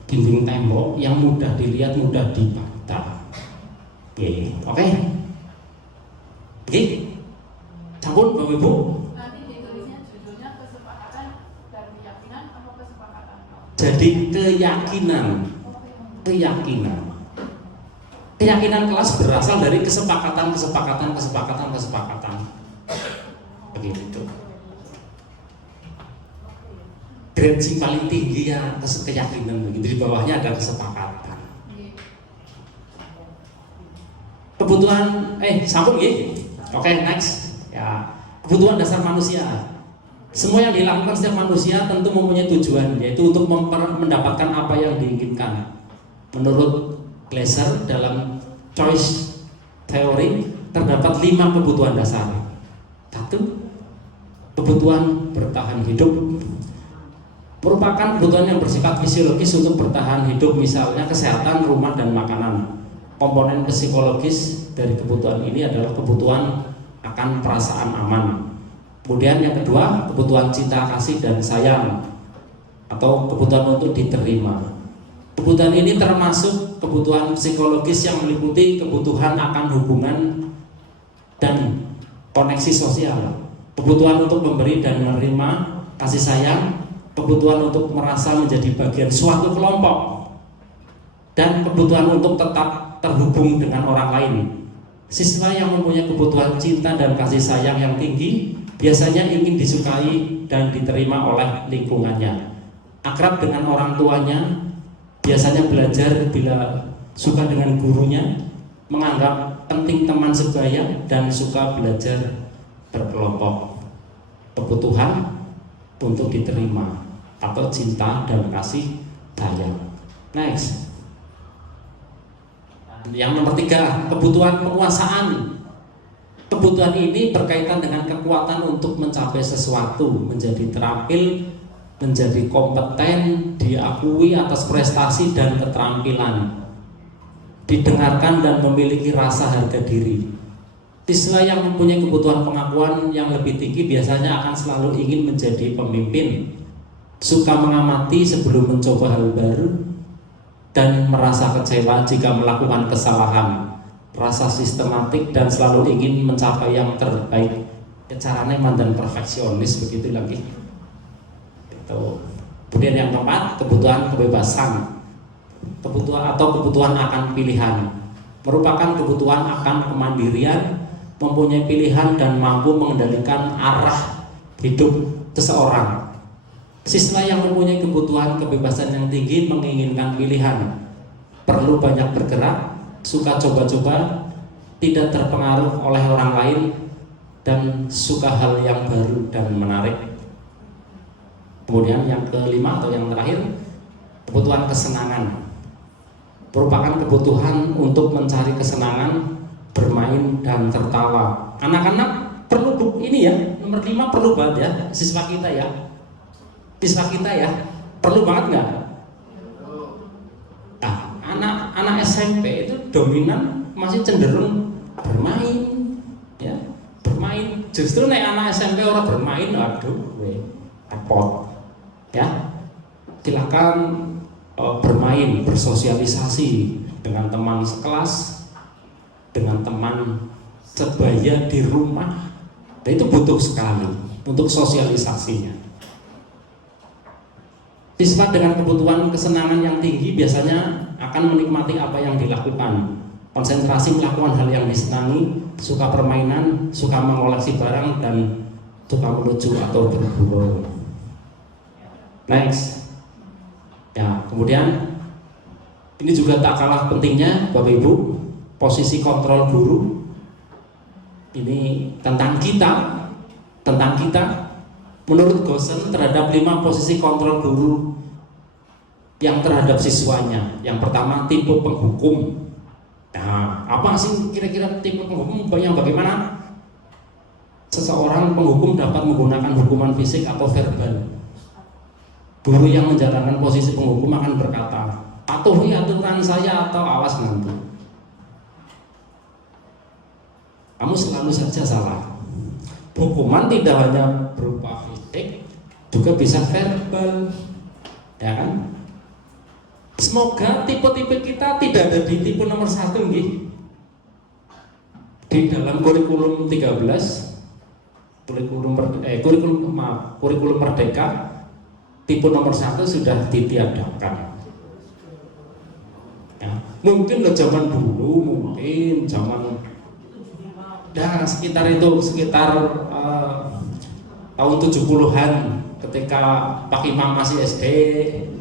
dinding tembok yang mudah dilihat, mudah dibaca. Oke. Campur Bapak Ibu. Nanti ditulisnya judulnya kesepakatan dan keyakinan atau kesepakatan? Jadi keyakinan kelas berasal dari kesepakatan. Begitu. Grade paling tinggi ya keyakinan, begitu. Di bawahnya ada kesepakatan. Kebutuhan sambung ya. Oke, next. Ya, kebutuhan dasar manusia. Semua yang dilakukan setiap manusia tentu mempunyai tujuan, yaitu untuk mendapatkan apa yang diinginkan. Menurut Glaser dalam choice theory terdapat 5 kebutuhan dasar. 1. Kebutuhan bertahan hidup merupakan kebutuhan yang bersifat fisiologis untuk bertahan hidup, misalnya kesehatan, rumah, dan makanan. Komponen psikologis dari kebutuhan ini adalah kebutuhan akan perasaan aman. Kemudian yang kedua, kebutuhan cinta kasih dan sayang atau kebutuhan untuk diterima. Kebutuhan ini termasuk kebutuhan psikologis yang meliputi kebutuhan akan hubungan dan koneksi sosial, kebutuhan untuk memberi dan menerima kasih sayang, kebutuhan untuk merasa menjadi bagian suatu kelompok, dan kebutuhan untuk tetap terhubung dengan orang lain. Siswa yang mempunyai kebutuhan cinta dan kasih sayang yang tinggi biasanya ingin disukai dan diterima oleh lingkungannya, akrab dengan orang tuanya, biasanya belajar bila suka dengan gurunya, menganggap penting teman sebaya, dan suka belajar berkelompok. Kebutuhan untuk diterima atau cinta dan kasih sayang. Next. Yang nomor 3, kebutuhan penguasaan. Kebutuhan ini berkaitan dengan kekuatan untuk mencapai sesuatu, menjadi terampil, menjadi kompeten, diakui atas prestasi dan keterampilan, didengarkan dan memiliki rasa harga diri. Siswa yang mempunyai kebutuhan pengakuan yang lebih tinggi biasanya akan selalu ingin menjadi pemimpin, suka mengamati sebelum mencoba hal baru, dan merasa kecewa jika melakukan kesalahan, rasa sistematik dan selalu ingin mencapai yang terbaik. Caranya mandan perfeksionis begitu lagi. Itu. Kemudian yang keempat, kebutuhan kebebasan. Kebutuhan akan pilihan, merupakan kebutuhan akan kemandirian, mempunyai pilihan dan mampu mengendalikan arah hidup seseorang. Siswa yang mempunyai kebutuhan kebebasan yang tinggi menginginkan pilihan, perlu banyak bergerak, suka coba-coba, tidak terpengaruh oleh orang lain, dan suka hal yang baru dan menarik. Kemudian yang kelima atau yang terakhir, kebutuhan kesenangan, merupakan kebutuhan untuk mencari kesenangan, bermain dan tertawa. Anak-anak perlu ini ya, nomor 5 perlu banget ya, siswa kita ya, perlu banget nggak? Nah, anak SMP itu dominan masih cenderung bermain, ya, bermain. Justru nih anak SMP orang bermain, aduh, repot, ya. Silakan bermain, bersosialisasi dengan teman sekelas, dengan teman sebaya di rumah. Dan itu butuh sekali untuk sosialisasinya. Siswa dengan kebutuhan kesenangan yang tinggi biasanya akan menikmati apa yang dilakukan, konsentrasi melakukan hal yang disenangi, suka permainan, suka mengoleksi barang, dan suka melucu atau berburu. Next. Ya, kemudian ini juga tak kalah pentingnya Bapak Ibu, posisi kontrol guru. Ini tentang kita. Menurut Gosen terhadap 5 posisi kontrol guru yang terhadap siswanya. Yang pertama, tipe penghukum. Nah, apa sih kira-kira tipe penghukum yang bagaimana? Seseorang penghukum dapat menggunakan hukuman fisik atau verbal. Guru yang menjalankan posisi penghukum akan berkata, patuhi aturan saya atau awas nanti. Kamu selalu saja salah. Hukuman tidak hanya berupa fisik, juga bisa verbal, ya kan? Semoga tipe-tipe kita tidak ada di tipe nomor 1 nih. Di dalam kurikulum 13, kurikulum Merdeka, tipe nomor 1 sudah ditiadakan. Ya, mungkin lo zaman dulu, mungkin zaman sekitar tahun 70-an ketika Pak Imam masih SD,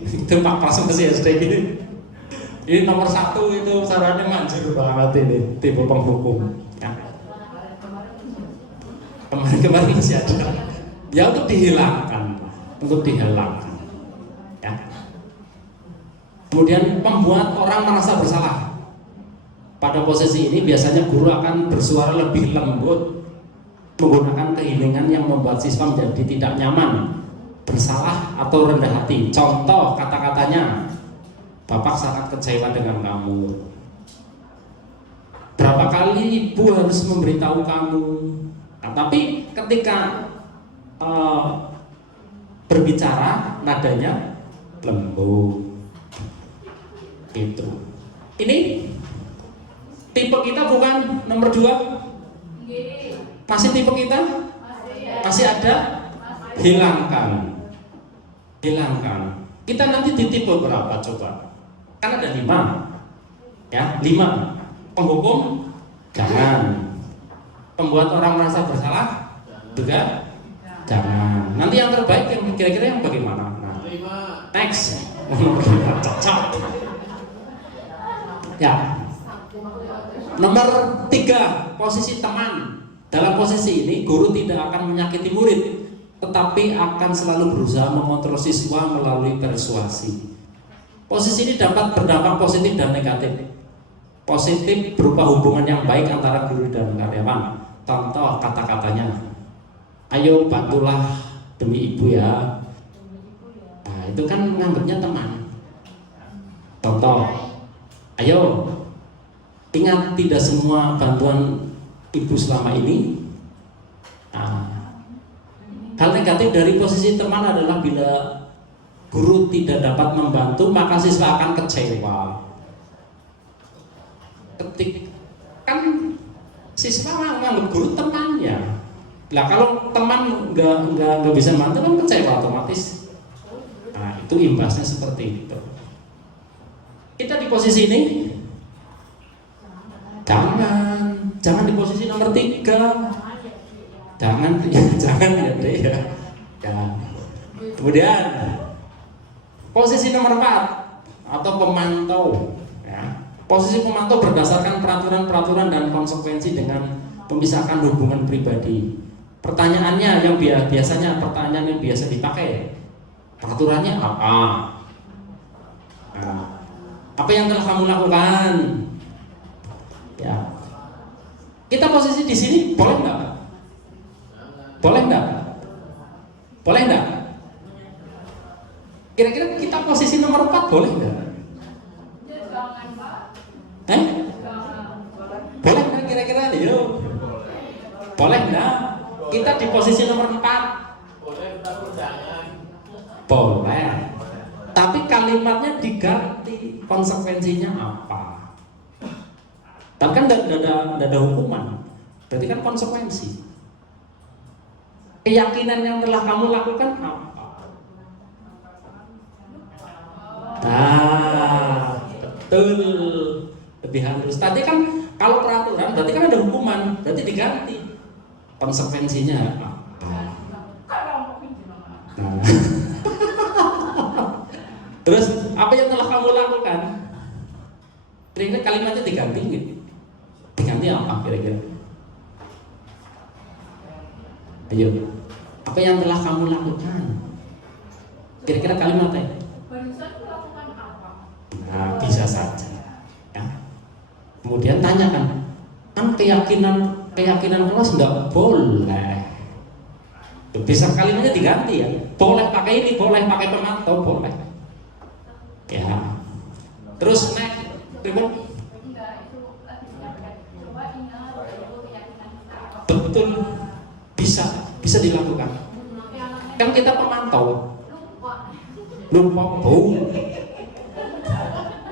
itu Pak Pras masih SD gitu. Ini nomor 1 itu sarannya manjur banget ini tipe penghukum. Ya. Kemarin masih ada. Ya untuk dihilangkan. Ya. Kemudian membuat orang merasa bersalah. Pada posisi ini biasanya guru akan bersuara lebih lembut, menggunakan keheningan yang membuat siswa menjadi tidak nyaman, bersalah atau rendah hati. Contoh kata-katanya, Bapak sangat kecewa dengan kamu. Berapa kali ibu harus memberitahu kamu? Nah, tapi ketika berbicara nadanya lembut, gitu. Ini tipe kita bukan nomor 2. Masih tipe kita? Masih ada? Hilangkan. Kita nanti di tipe berapa coba? Kan ada 5. Ya, 5. Penghukum jangan. Pembuat orang merasa bersalah juga jangan. Nanti yang terbaik yang kira-kira yang bagaimana? Nah, Next. Cocok. Ya. Nomor 3, posisi teman. Dalam posisi ini, guru tidak akan menyakiti murid, tetapi akan selalu berusaha mengontrol siswa melalui persuasi. Posisi ini dapat berdampak positif dan negatif. Positif berupa hubungan yang baik antara guru dan karyawan. Contoh kata-katanya, ayo bantulah demi ibu ya. Nah, itu kan menganggapnya teman. Contoh, ayo ingat tidak semua bantuan ibu selama ini. Nah, hal negatif dari posisi teman adalah bila guru tidak dapat membantu, maka siswa akan kecewa. Kan siswa menganggap guru temannya. Lah kalau teman nggak bisa bantu kan kecewa otomatis. Nah, itu imbasnya seperti itu. Kita di posisi ini jangan di posisi nomor 3. Jangan ya deh ya. Jangan. Kemudian posisi nomor 4 atau pemantau. Ya. Posisi pemantau berdasarkan peraturan-peraturan dan konsekuensi dengan memisahkan hubungan pribadi. Pertanyaannya yang biasanya pertanyaan yang biasa dipakai, peraturannya apa? Nah, apa yang telah kamu lakukan? Ya, kita posisi di sini boleh nggak? Boleh nggak? Boleh nggak? Kira-kira kita posisi nomor 4 boleh nggak? Boleh nggak kira-kira nih? Yuk. Boleh nggak? Kita di posisi nomor 4. Boleh. Tapi kalimatnya diganti, konsekuensinya apa? Tapi kan tidak ada hukuman. Berarti kan konsekuensi. Keyakinan yang telah kamu lakukan apa? Nah, betul. Lebih halus. Tadi kan kalau peraturan berarti kan ada hukuman, berarti diganti. Konsekuensinya apa? Nah. Terus apa yang telah kamu lakukan? Kira-kira kalimatnya diganti gitu. Diganti apa kira-kira? Ayo. Apa yang telah kamu lakukan? Kira-kira kalimatnya? Barusan melakukan apa? Nah, bisa saja. Ya. Kemudian tanyakan, kan keyakinan kelas nggak boleh. Bisa kalimatnya diganti ya. Boleh pakai ini, boleh pakai pemantau, boleh. Ya. Terus next, ribut. Enggak, itu coba ingat itu keyakinan kita. Betul, bisa dilakukan. Kan kita pemantau. Lupa bau.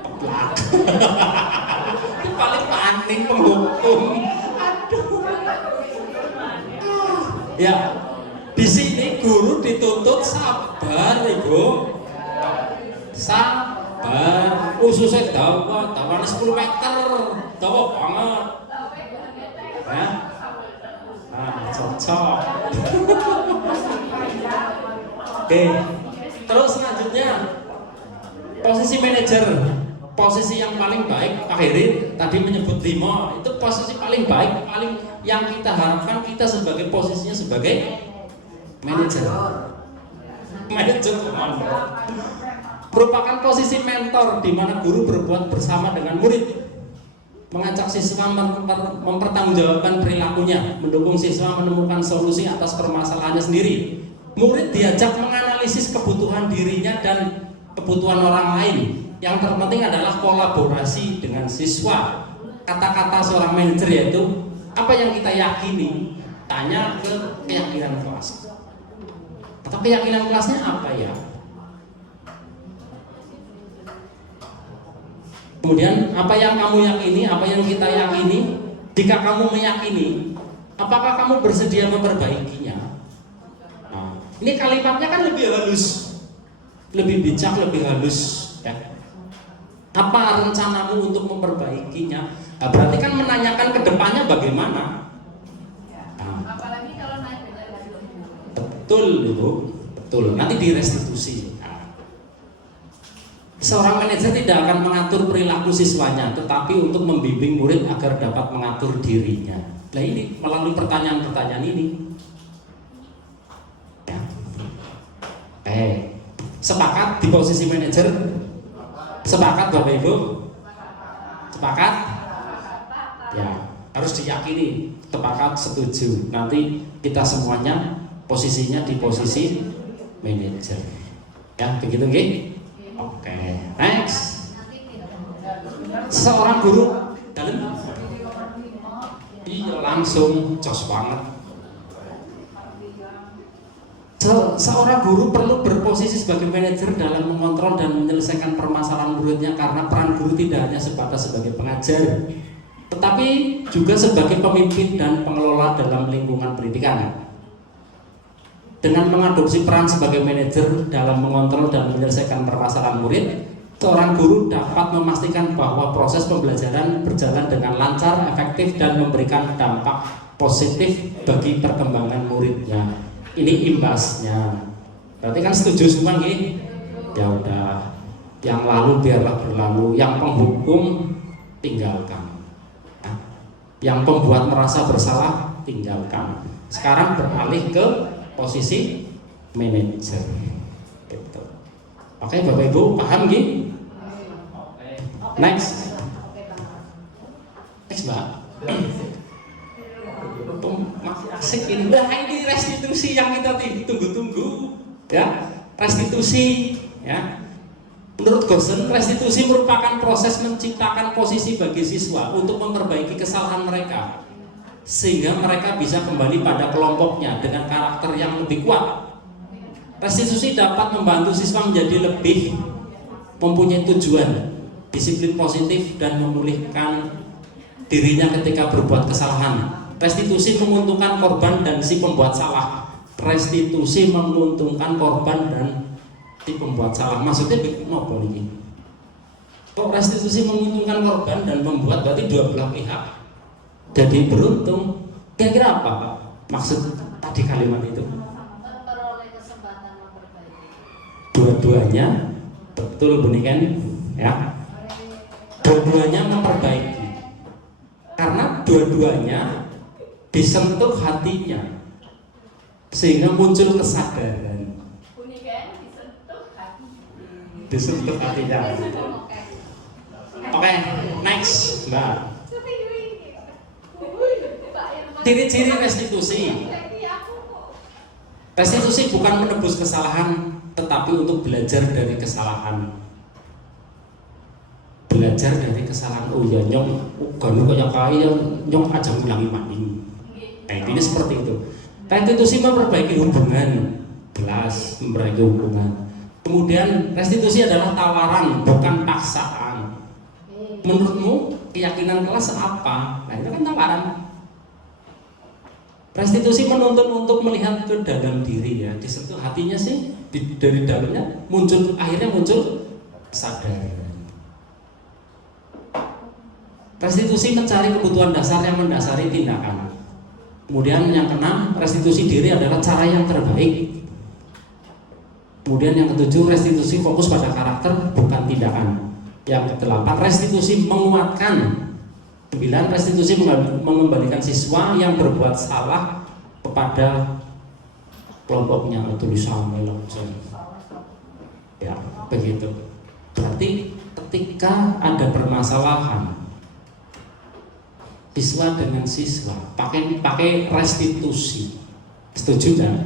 Teplak. Itu paling panik penghukum. Aduh. Ya, di sini guru dituntut sabar, Ibu. Sabar. Khususnya dawane 10 meter, dawa banget. Ya. Nah, cocok. Oke. Terus selanjutnya posisi manajer, posisi yang paling baik. Pak Heri tadi menyebut 5, itu posisi paling baik, paling yang kita harapkan kita sebagai posisinya sebagai manajer. Manajer merupakan posisi mentor di mana guru berbuat bersama dengan murid, mengajak siswa mempertanggungjawabkan perilakunya, mendukung siswa menemukan solusi atas permasalahannya sendiri. Murid diajak menganalisis kebutuhan dirinya dan kebutuhan orang lain. Yang terpenting adalah kolaborasi dengan siswa. Kata-kata seorang manajer yaitu apa yang kita yakini, tanya ke keyakinan kelas. Atau keyakinan kelasnya apa ya? Kemudian apa yang kamu yakini, apa yang kita yakini. Jika kamu meyakini, apakah kamu bersedia memperbaikinya? Nah, ini kalimatnya kan lebih halus, lebih bijak, lebih halus ya. Apa rencanamu untuk memperbaikinya? Nah, berarti kan menanyakan ke depannya bagaimana? Nah, Apalagi kalau naik beda lagi. betul itu, betul. Nanti direstitusi. Nah, Seorang manajer tidak akan mengatur perilaku siswanya, tetapi untuk membimbing murid agar dapat mengatur dirinya. Nah ini melalui pertanyaan-pertanyaan ini. Ya. Sepakat di posisi manajer? Sepakat Bapak Ibu? Sepakat? Ya, harus diyakini. Sepakat, setuju. Nanti kita semuanya posisinya di posisi manajer. Ya, begitu nggih? Oke, next. Seorang guru dalam iya langsung jos banget. Seorang guru perlu berposisi sebagai manajer dalam mengontrol dan menyelesaikan permasalahan muridnya, karena peran guru tidak hanya sebatas sebagai pengajar, tetapi juga sebagai pemimpin dan pengelola dalam lingkungan pendidikan. Dengan mengadopsi peran sebagai manajer dalam mengontrol dan menyelesaikan permasalahan murid, seorang guru dapat memastikan bahwa proses pembelajaran berjalan dengan lancar, efektif, dan memberikan dampak positif bagi perkembangan muridnya. Ini imbasnya. Berarti kan setuju semua nih? Ya udah, yang lalu biarlah berlalu, yang penghukum tinggalkan, yang pembuat merasa bersalah tinggalkan. Sekarang beralih ke posisi manajer. Gitu. Oke, Bapak Ibu paham gini? Next. Next, Mbak. Asik ini. Nah, ini restitusi yang kita tunggu-tunggu, ya. Restitusi, ya. Menurut Gosen, restitusi merupakan proses menciptakan posisi bagi siswa untuk memperbaiki kesalahan mereka, sehingga mereka bisa kembali pada kelompoknya dengan karakter yang lebih kuat. Restitusi dapat membantu siswa menjadi lebih mempunyai tujuan, disiplin positif, dan memulihkan dirinya ketika berbuat kesalahan. Restitusi menguntungkan korban dan si pembuat salah. Restitusi menguntungkan korban dan si pembuat salah. Maksudnya apa ini? Kok restitusi menguntungkan korban dan pembuat, berarti dua belah pihak jadi beruntung. Kira-kira apa Pak maksud tadi kalimat itu? Memperoleh kesempatan memperbaiki. Dua-duanya betul Bunikan, ya. Dua-duanya memperbaiki, karena dua-duanya disentuh hatinya sehingga muncul kesadaran. Bunikan disentuh hati. Disentuh hatinya. Oke, next Mbak. Ciri-ciri restitusi. Restitusi bukan menebus kesalahan, tetapi untuk belajar dari kesalahan. Belajar dari kesalahan. Oh ya nyong, kalau kok kaya nyong aja ngulangi maning. Nah ini seperti itu. Restitusi memperbaiki hubungan, jelas memperbaiki hubungan. Kemudian restitusi adalah tawaran, bukan paksaan. Menurutmu keyakinan kelas apa? Nah itu kan tawaran. Restitusi menuntun untuk melihat ke dalam diri, ya, disentuh hatinya sih, dari dalamnya akhirnya muncul kesadaran. Restitusi mencari kebutuhan dasar yang mendasari tindakan. Kemudian yang keenam, restitusi diri adalah cara yang terbaik. Kemudian yang ketujuh, restitusi fokus pada karakter bukan tindakan. Yang kedelapan, restitusi menguatkan. 9, restitusi mengembalikan siswa yang berbuat salah kepada kelompoknya atau disamakan. Ya, begitu. Berarti ketika ada permasalahan siswa dengan siswa, pakai restitusi. Setuju enggak?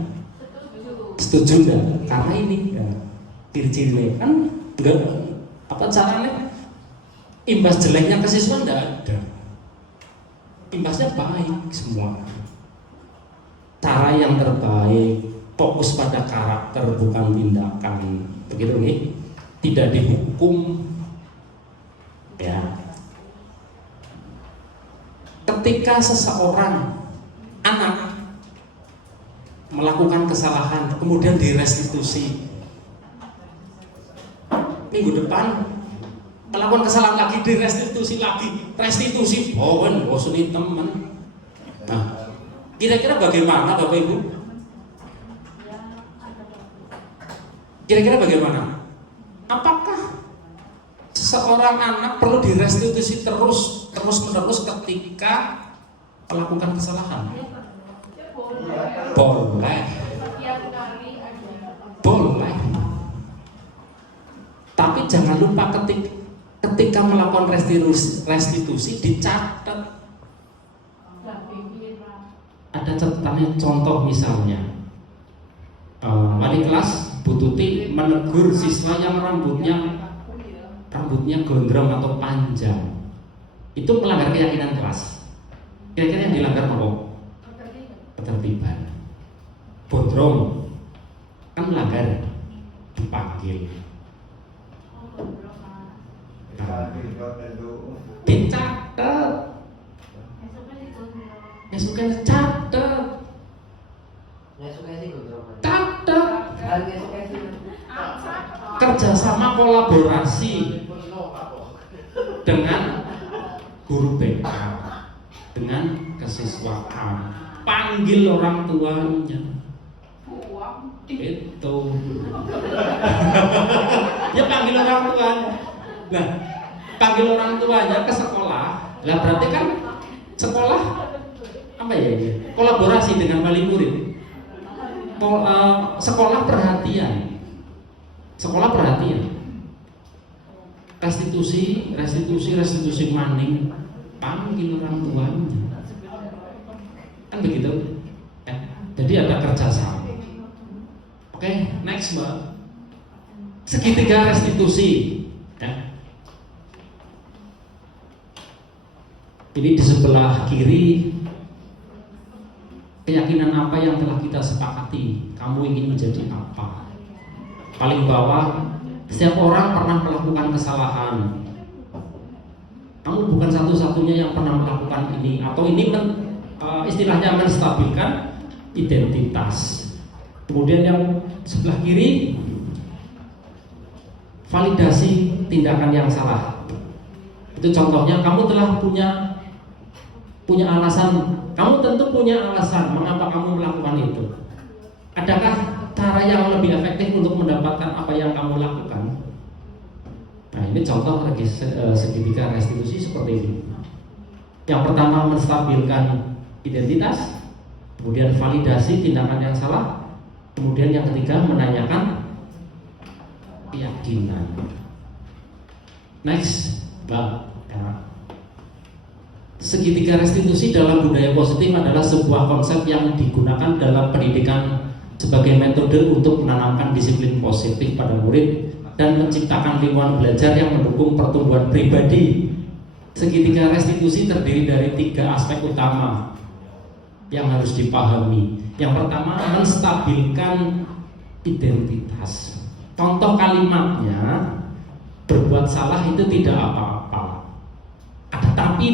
Setuju enggak? Karena ini ya, ciri-cirinya kan enggak apa caranya imbas jeleknya ke siswa enggak ada. Imbasnya baik semua. Cara yang terbaik, fokus pada karakter bukan tindakan. Begitu nih. Tidak dihukum. Ya. Ketika seseorang anak melakukan kesalahan kemudian direstitusi, minggu depan melakukan kesalahan lagi, direstitusi lagi, restitusi bowen bosuni teman. Nah, kira-kira bagaimana Bapak Ibu? Kira-kira bagaimana? Apakah seorang anak perlu direstitusi terus menerus ketika melakukan kesalahan? Boleh. Boleh. Tapi jangan lupa ketika melakukan restitusi dicatat. Ada catatannya, contoh misalnya wali kelas Bu Tuti menegur siswa yang rambutnya gondrong atau panjang. Itu melanggar keyakinan kelas. Kira-kira yang dilanggar apa? Ketertiban. Gondrong kan melanggar, dipanggil. Dicatat. Besoknya catat. Kerjasama kolaborasi dengan guru BK, dengan kesiswaan, panggil orang tuanya. Itu ya panggil orang tuanya. Nah, panggil orang tuanya ke sekolah. Lah berarti kan sekolah apa ya ini? Kolaborasi dengan wali murid. Sekolah perhatian. Restitusi maning, panggil orang tuanya. Kan begitu? Jadi ada kerjasama. Oke, next Mbak. Segitiga restitusi. Ya. Ini di sebelah kiri, keyakinan apa yang telah kita sepakati? Kamu ingin menjadi apa? Paling bawah, setiap orang pernah melakukan kesalahan. Kamu bukan satu-satunya yang pernah melakukan ini. Atau ini istilahnya menstabilkan identitas. Kemudian yang sebelah kiri, validasi tindakan yang salah. Itu contohnya, kamu telah punya alasan. Kamu tentu punya alasan mengapa kamu melakukan itu. Adakah cara yang lebih efektif untuk mendapatkan apa yang kamu lakukan? Nah, ini contoh lagi segitiga restitusi seperti ini. Yang pertama menstabilkan identitas, kemudian validasi tindakan yang salah, kemudian yang ketiga menanyakan keyakinan. Next, Mbak. Segitiga restitusi dalam budaya positif adalah sebuah konsep yang digunakan dalam pendidikan sebagai metode untuk menanamkan disiplin positif pada murid dan menciptakan lingkungan belajar yang mendukung pertumbuhan pribadi. Segitiga restitusi terdiri dari 3 aspek utama yang harus dipahami. Yang pertama, menstabilkan identitas. Contoh kalimatnya, berbuat salah itu tidak apa-apa. Ada tapi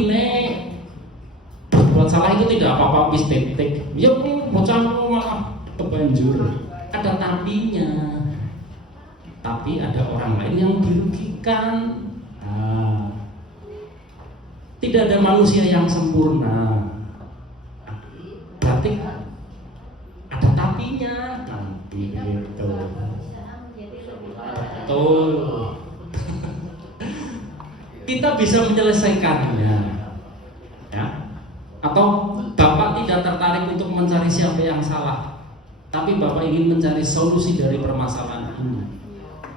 berbuat salah itu tidak apa-apa, wis titik. Ya bocahmu malah kebanjur. Ada tapinya. Tapi ada orang lain yang dirugikan. Tidak ada manusia yang sempurna. Berarti ada tapinya. Nanti gitu. Betul. Kita bisa menyelesaikannya, ya. Atau Bapak tidak tertarik untuk mencari siapa yang salah, tapi Bapak ingin mencari solusi dari permasalahan ini.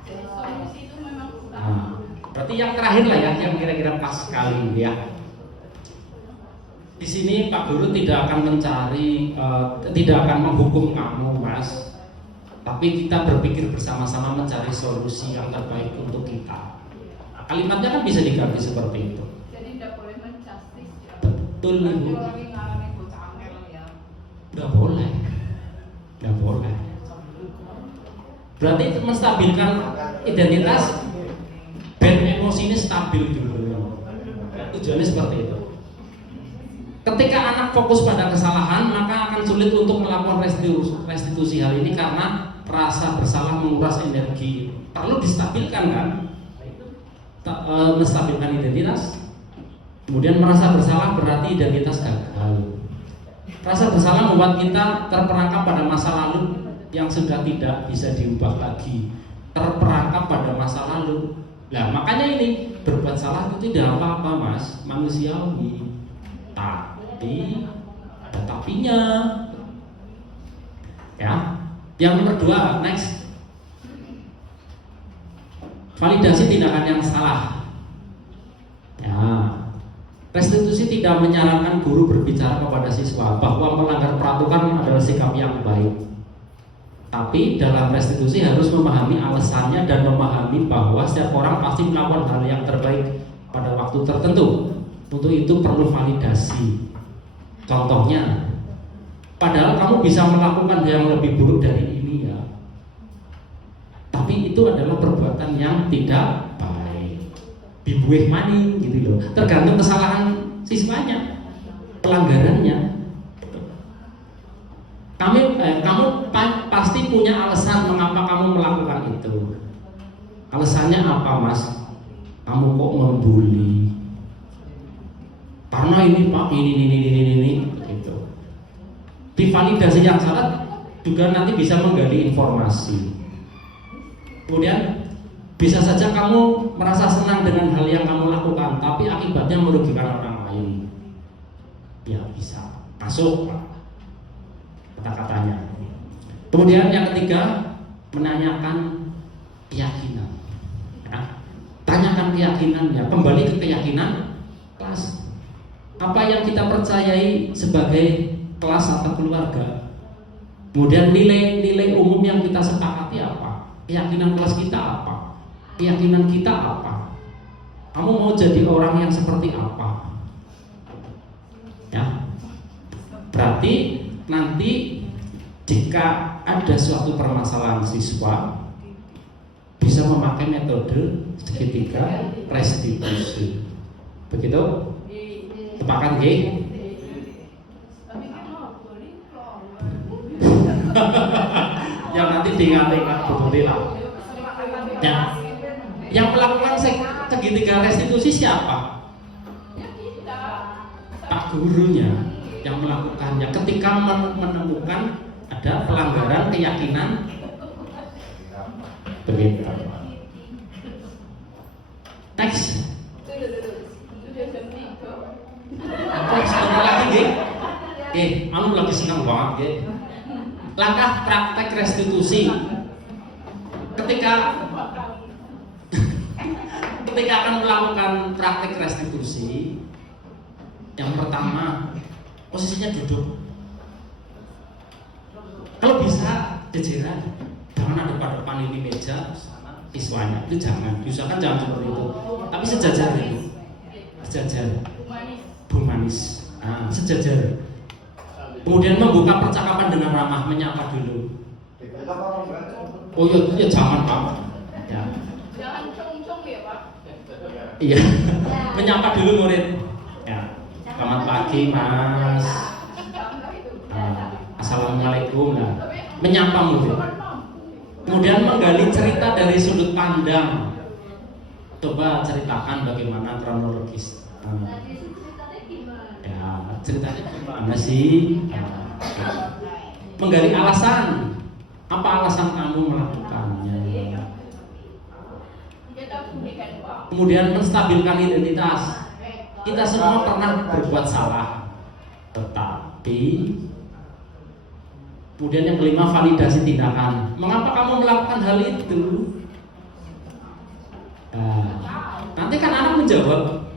Solusi itu memang Berarti yang terakhir lah ya, yang kira-kira pas sekali ya. Di sini Pak Guru tidak akan tidak akan menghukum kamu, Mas. Tapi kita berpikir bersama-sama mencari solusi yang terbaik untuk kita. Kalimatnya kan bisa diganti seperti itu. jadi tidak boleh menjustice ya. Betul, Ibu. Lagi ngarani bocah angel ya. Nggak boleh. Berarti menstabilkan identitas, dan emosi ini stabil dulu. Tujuannya seperti itu. Ketika anak fokus pada kesalahan, maka akan sulit untuk melakukan restitusi hal ini karena rasa bersalah menguras energi. Perlu distabilkan kan? Menstabilkan identitas. Kemudian merasa bersalah berarti identitas gagal. Rasa bersalah membuat kita terperangkap pada masa lalu yang sudah tidak bisa diubah lagi. Terperangkap pada masa lalu. Nah, makanya ini berbuat salah itu tidak apa-apa mas, manusiawi. Tapi ada tapinya. Ya. Yang nomor 2, next. Validasi tindakan yang salah. Ya. Restitusi tidak menyarankan guru berbicara kepada siswa bahwa melanggar peraturan adalah sikap yang baik. Tapi dalam restitusi harus memahami alasannya dan memahami bahwa setiap orang pasti melakukan hal yang terbaik pada waktu tertentu. Untuk itu perlu validasi. Contohnya, padahal kamu bisa melakukan yang lebih buruk dari ini ya. Tapi itu adalah perbuatan yang tidak baik. Bibuih maning gitu loh. Tergantung kesalahan siswanya, pelanggarannya. Kamu pasti punya alasan mengapa kamu melakukan itu. Alasannya apa mas? Kamu kok membuli? Karena ini pak, ini gitu. Di validasi yang salah juga nanti bisa menggali informasi. Kemudian bisa saja kamu merasa senang dengan hal yang kamu lakukan, tapi akibatnya merugikan orang lain. Ya bisa masuk kata-katanya. Kemudian yang ketiga, menanyakan keyakinan. Ya. Tanyakan keyakinannya, kembali ke keyakinan kelas. Apa yang kita percayai sebagai kelas atau keluarga. Kemudian nilai-nilai umum yang kita sepakati apa? Keyakinan kelas kita apa? Keyakinan kita apa? Kamu mau jadi orang yang seperti apa? Ya. Berarti nanti jika ada suatu permasalahan siswa bisa memakai metode segitiga restitusi. Begitu? Sepakat nggih? Yang nanti diingat-ingat betul lah. Ya. Yang melakukan segitiga restitusi siapa? Pak gurunya yang melakukannya ketika menemukan ada pelanggaran keyakinan begitu. Next. Apa lagi nggih? Anu lagi senang banget nggih. Langkah praktek restitusi. Ketika akan melakukan praktek restitusi, yang pertama posisinya duduk. Kalau bisa jejeran, jangan ada pada depan ini meja siswanya, itu jangan. Diusahakan jangan seperti itu. Tapi sejajar itu, sejajar. Humanis, sejajar. Kemudian membuka percakapan dengan ramah, menyapa dulu. Oh ya jangan pak. Ya. Jangan cong-cong ya pak. Iya, menyapa dulu murid. Ya. Selamat pagi mas. Assalamualaikum. Nah, menyapa murid. Kemudian menggali cerita dari sudut pandang. Coba ceritakan bagaimana kronologis. Ya, ceritanya gimana sih? Menggali alasan. Apa alasan kamu melakukannya? Kemudian menstabilkan identitas. Kita semua pernah berbuat salah, tetapi kemudian yang kelima, validasi tindakan. Mengapa kamu melakukan hal itu? Nanti kan anak menjawab.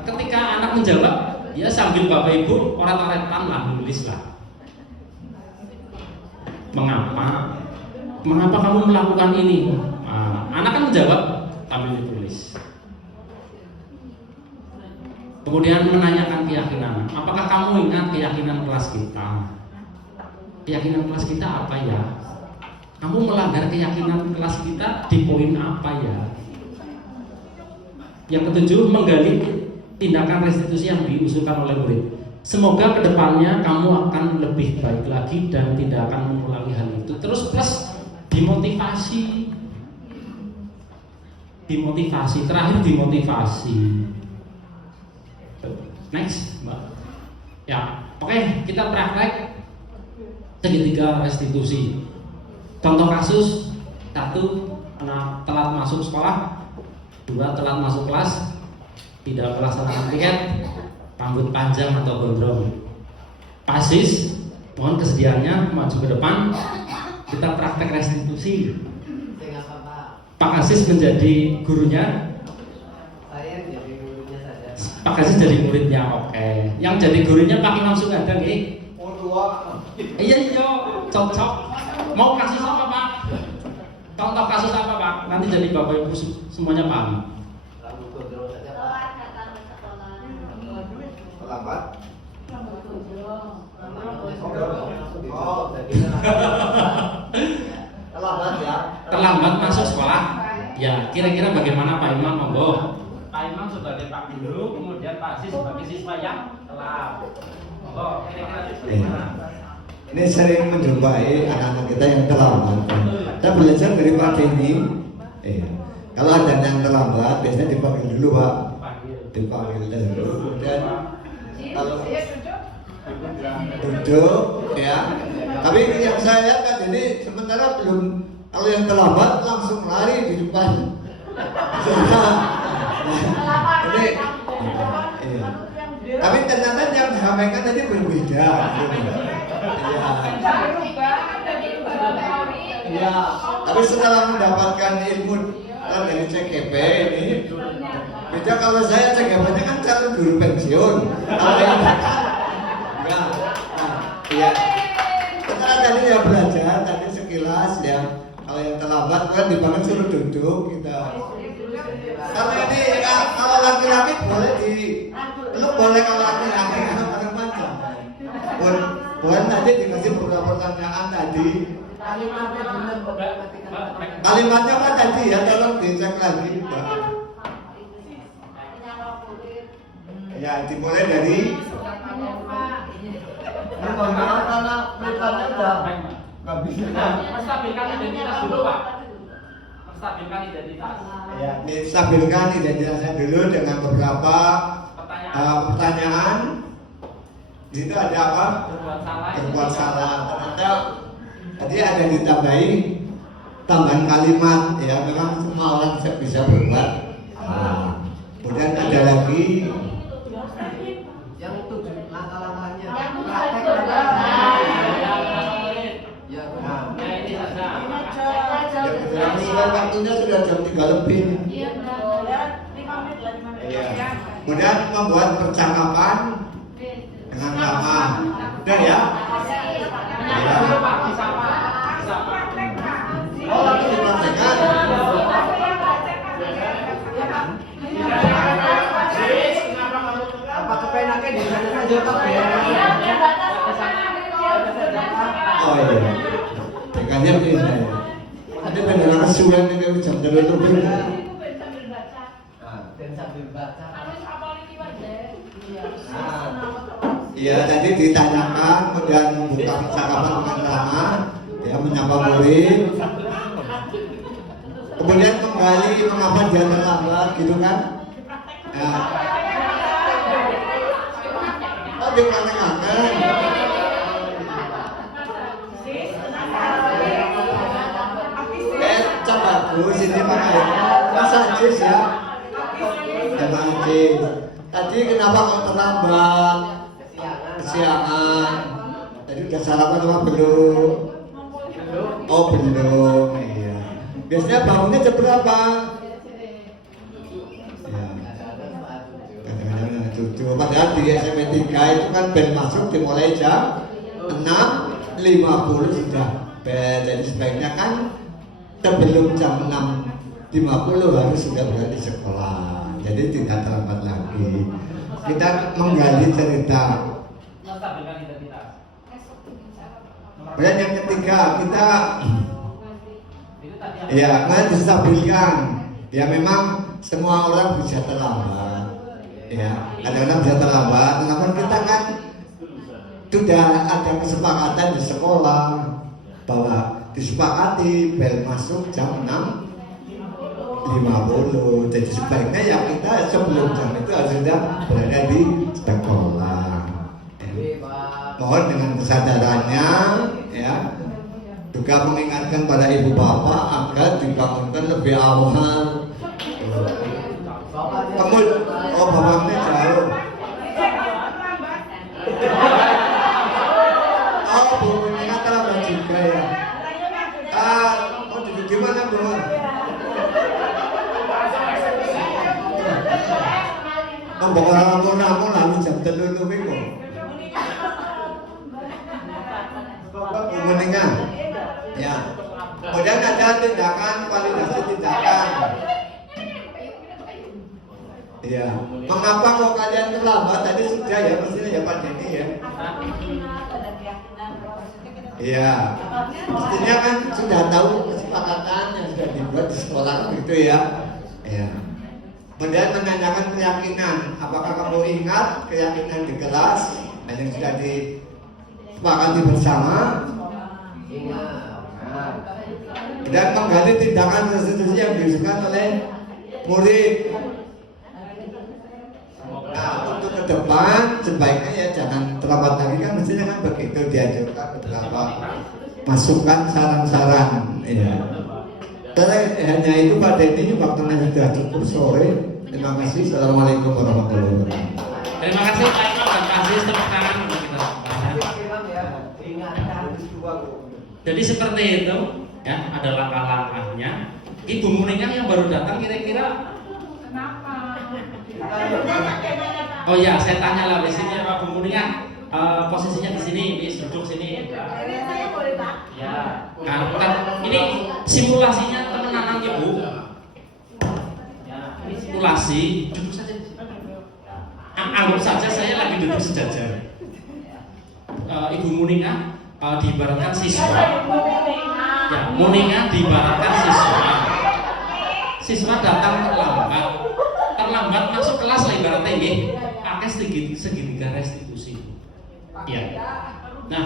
Ketika anak menjawab, ya sambil bapak ibu orat-oratan lah, nulis lah. Mengapa kamu melakukan ini? Anak kan menjawab sambil ditulis. Kemudian menanyakan keyakinan. Apakah kamu ingat keyakinan kelas kita? Keyakinan kelas kita apa ya? Kamu melanggar keyakinan kelas kita di poin apa ya? Yang ketujuh, menggali tindakan restitusi yang diusulkan oleh murid. Semoga kedepannya kamu akan lebih baik lagi dan tidak akan mengulangi hal itu. Terus plus dimotivasi. Terakhir dimotivasi. Next, Mbak. Ya, oke, kita praktek segitiga restitusi. Contoh kasus, 1, anak telat masuk sekolah, 2. Telat masuk kelas, tidak melaksanakan piket, rambut panjang atau gondrong. Pasis, mohon kesediaannya maju ke depan. Kita praktek restitusi. Pak Kasis menjadi gurunya. Saya jadi gurunya saja. Pak Kasis jadi muridnya, oke. Yang jadi gurunya Pak Imam Suganda, nggih. Iya, cocok. Mau kasus apa Pak? Contoh kasus apa Pak? Nanti jadi Bapak Ibu semuanya paham. Rambut gondrong saja Pak. Telat datang ke sekolah. Terlambat. Rambut gondrong. Oh, jadi terlambat ya. Terlambat masuk sekolah. Ya, kira-kira bagaimana Pak Imam, monggo? Pak Imam sebagai Pak Guru, kemudian Pak Sis sebagai siswa yang telat. Monggo, kira-kira bagaimana? Ini sering menjumpai anak-anak kita yang terlambat. Kita belajar dari Pak Denny. Kalau ada yang terlambat, biasanya dipanggil dulu Pak. Dipanggil dulu. Kemudian kalau duduk, ya. Tapi yang saya lihat kan ini sementara belum. Kalau yang terlambat langsung lari di depan. Ini, iya. Tapi ternyata yang disampaikan tadi berbeda. Ya, tapi setelah mendapatkan ilmu dari CGP ini, beda kalau saya CGP-nya kan calon guru pensiun. Kalau yang enggak, ya. Setelah tadi ya belajar tadi sekilas ya. Kalau yang terlambat kan dipanggil suruh duduk kita. Kalau ini kalau laki-laki boleh lu boleh kalau laki-laki kalau perempuan boleh nanti dikasih beberapa pertanyaan tadi. Kalimatnya apa tadi ya, tolong dicek lagi Pak. Ya dimulai dari karena bukannya udah nggak bisa. Menstabilkan identitas dulu Pak. Menstabilkan identitas. ya, distabilkan identitasnya dulu dengan beberapa pertanyaan. Di situ ada apa? Berbuat salah. Ternyata tadi ada ditambahi tambahan kalimat ya, memang semua orang bisa berbuat. Kemudian ada lagi Yang 7 langkah-langkahnya. yang sesuai waktunya sudah jam 3 lebih. Iya, 5 menit lah, 5 menit. Iya. Kemudian membuat percakapan dengan nama. Udah ya? Ya. Oh, lagi dipraktekkan. Apa kepenaknya di sana saja Pak ya? Oh iya. Tekannya bisa ya. Ada beneran kesulitan ini jam 3 lebih. Dan sambil baca. Iya, tadi ditanyakan, kemudian buka percakapan dengan ramah, ya menyapa murid, kemudian menggali mengapa dia terlambat, gitu kan? Ya. Oh, dipraktekkan. Coba bagus ini pakai Mas Ajis ya. Ya Mas Ajis. Tadi kenapa kok terlambat? Kesiangan. Tadi udah sarapan apa belum? Oh belum. Iya. Biasanya bangunnya jam berapa? Ya. Kadang-kadang 7. Padahal di SMP 3 itu kan bel masuk dimulai jam 6.50 sudah bel. Jadi sebaiknya kan sebelum jam 6.50 harus sudah berada di sekolah. Jadi tidak terlambat lagi. Kita menggali cerita. Menstabilkan identitas. Kemudian yang ketiga kita ya menstabilkan. Ya memang semua orang bisa terlambat. Ya kadang-kadang bisa terlambat. Namun kita kan sudah ada kesepakatan di sekolah bahwa disepakati bel masuk jam 6.50. Jadi sebaiknya ya kita sebelum jam itu harus sudah berada di sekolah. Mohon dengan kesadarannya ya, juga mengingatkan pada ibu bapak agar dibangunkan lebih awal. Kamu, oh bapaknya jauh. Oh, Bu Monika terlambat juga ya. Oh, duduk di mana, Bu? Oh, bakal namun lalu jam 3 lebih kok. Bu Monika. Ya. Kemudian ada tindakan validasi tindakan. Iya. Mengapa kok kalian terlambat? Tadi sudah ya, mestinya ya Pak Denny ya. Iya. Mestinya kan sudah tahu kesepakatan yang sudah dibuat di sekolah gitu ya. Iya. Kemudian menanyakan keyakinan. Apakah kamu ingat keyakinan di kelas yang sudah disepakati bersama? Ingat. Dan menggali tindakan restitusi yang diusulkan oleh murid. Nah, untuk ke depan sebaiknya ya jangan terlambat lagi, kan mestinya kan begitu, diajarkan beberapa masukan saran-saran ya. Karena hanya itu Pak Denny, waktunya sudah cukup sore. Terima kasih. Assalamualaikum warahmatullahi wabarakatuh. Terima kasih Pak Imam dan kasih tepuk tangan untuk kita. Ingatkan peristiwa Bu. Jadi seperti itu ya, ada langkah-langkahnya. Ibu Monika yang baru datang kira-kira Kenapa? oh ya, saya tanya lah di sini Pak Bu Monika, posisinya di sini, duduk sini. Saya boleh Pak? Ya, nah, ini simulasinya temenan Ibu. Ya, ini simulasi. Duduk saja. Anggap saja saya lagi duduk sejajar. Ibu Monika diibaratkan siswa. Ya, Monika diibaratkan siswa. Siswa datang terlambat masuk kelas lah ibaratnya ini. Pakai segitiga restitusi. Ya. Nah,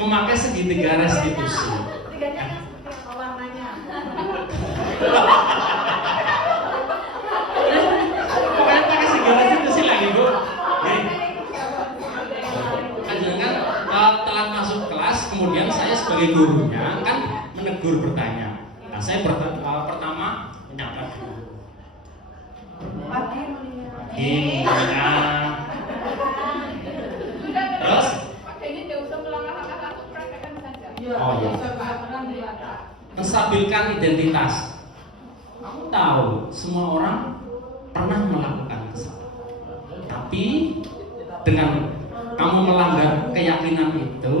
memakai segitiga restitusi. Tiganya kan warnanya. Pokoknya pakai segitiga restitusi lagi Bu. Jangan telat masuk kelas, kemudian saya sebagai gurunya kan menegur bertanya. Nah, saya pertama menyapa dulu. Pagi, Monika. Terus? Pak Denny tidak usah melangkah-langkah langsung praktekkan saja. Oh iya. Menstabilkan identitas. Aku tahu semua orang pernah melakukan kesalahan. Tapi dengan kamu melanggar keyakinan itu,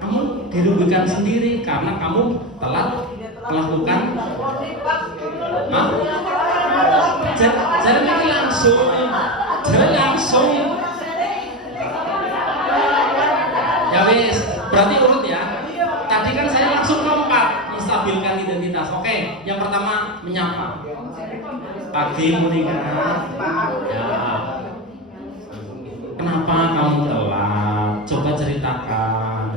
kamu dirugikan sendiri karena kamu telat melakukan. Hah? Jangan langsung. Ya wis, berarti urut ya. Tadi kan saya langsung lompat menstabilkan identitas. Oke, yang pertama menyapa. Pagi Monika. Ya. Kenapa kamu telat? Coba ceritakan.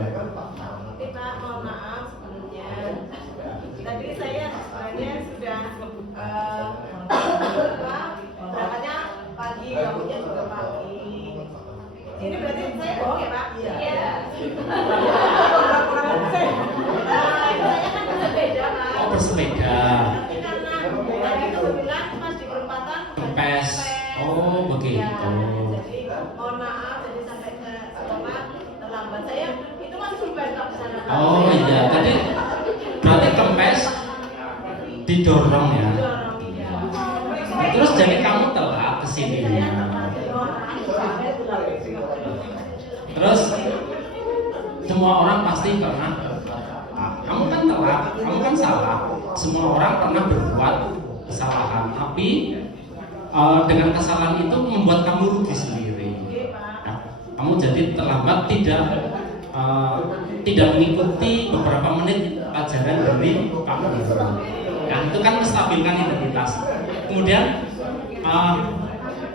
Pak, mohon maaf sebelumnya. Tadi saya sebenarnya sudah berangkatnya pagi, bangunnya juga pagi. Ini berarti saya bohong ya Pak? Iya. Saya kan bersepeda Pak. Oh, bersepeda. Tapi karena tadi kebetulan pas di perempatan Kempes. Oh, begitu. Jadi mohon maaf, jadi sampai ke sekolah terlambat. Saya itu kan sumpah ke sana. Oh iya, tadi berarti kempes didorong ya. Terus jadi kamu telat ke sininya. Terus semua orang pasti pernah. Kamu kan telat, kamu kan salah. Semua orang pernah berbuat kesalahan, tapi dengan kesalahan itu membuat kamu rugi sendiri. Nah, kamu jadi terlambat, tidak mengikuti beberapa menit pelajaran dari kamu. Nah, itu kan menstabilkan identitas. Kemudian,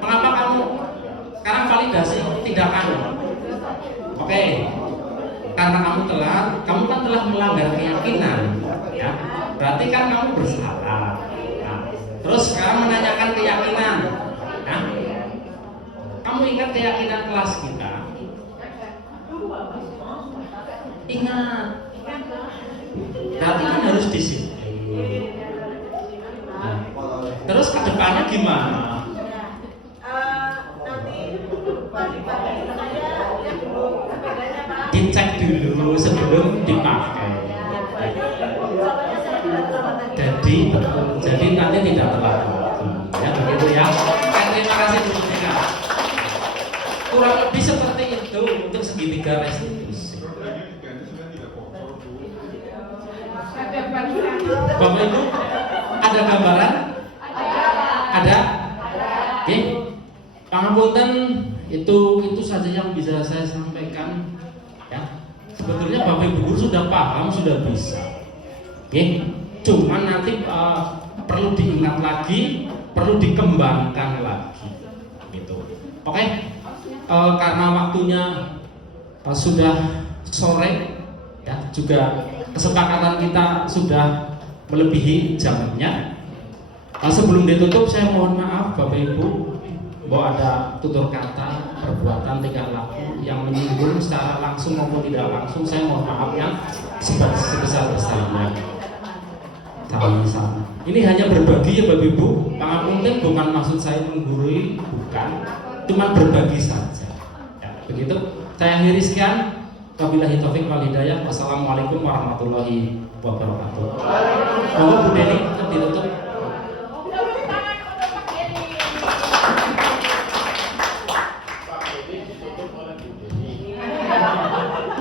mengapa kamu sekarang validasi tindakan? Oke, karena kamu telat, kamu kan telah melanggar keyakinan, ya. Berarti kan kamu bersalah. Nah, terus sekarang menanyakan keyakinan. Nah, kamu ingat keyakinan kelas kita? Ingat. Berarti kan harus terus ke depannya gimana? Nanti pagi-pagi saya lihat dulu sepedanya Pak. Dicek dulu sebelum dipakai. Soalnya saya tidak terlambat tadi. Jadi betul, jadi nanti tidak terlambat. Ya begitu ya. Terima kasih Bu Tika. Kurang lebih seperti itu untuk segitiga restitusi. Bapak Ibu, ada gambaran? Ada? Oke. Pangapunten itu saja yang bisa saya sampaikan. Ya. Sebetulnya Bapak Ibu guru sudah paham, sudah bisa. Oke. Cuman nanti perlu diingat lagi, perlu dikembangkan lagi. Gitu. Oke. Karena waktunya sudah sore, ya juga kesepakatan kita sudah melebihi jamnya. Sebelum ditutup saya mohon maaf Bapak Ibu bahwa ada tutur kata, perbuatan, tingkah laku yang menyinggung secara langsung maupun tidak langsung. Saya mohon maaf yang sebesar-besarnya. Sama-sama. Ini hanya berbagi ya Bapak Ibu. Pangapunten bukan maksud saya menggurui, bukan. Cuma berbagi saja. Ya, begitu. Saya akhiri sekian. Wabillahi taufik wal hidayah. Wassalamualaikum warahmatullahi wabarakatuh. Monggo Bu Deni ditutup.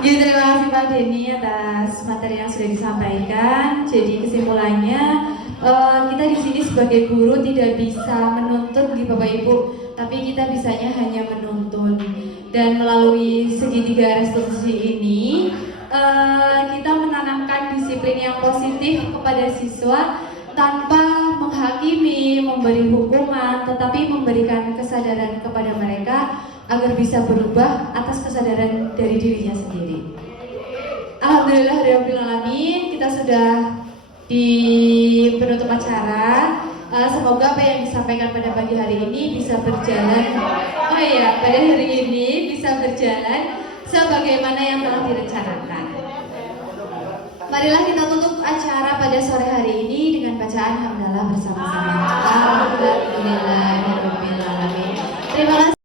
Ya, terima kasih Pak Denny atas materi yang sudah disampaikan. Jadi kesimpulannya kita di sini sebagai guru tidak bisa menuntut di Bapak Ibu, tapi kita bisanya hanya menuntun. Dan melalui segitiga restitusi ini kita menanamkan disiplin yang positif kepada siswa tanpa menghakimi, memberi hukuman, tetapi memberikan kesadaran kepada mereka agar bisa berubah atas kesadaran dari dirinya sendiri. Alhamdulillahirabbil alamin, kita sudah di penutup acara. Semoga apa yang disampaikan pada pagi hari ini bisa berjalan. Oh iya, pada hari ini bisa berjalan sebagaimana yang telah direncanakan. Marilah kita tutup acara pada sore hari ini dengan bacaan hamdalah bersama-sama. Alhamdulillah.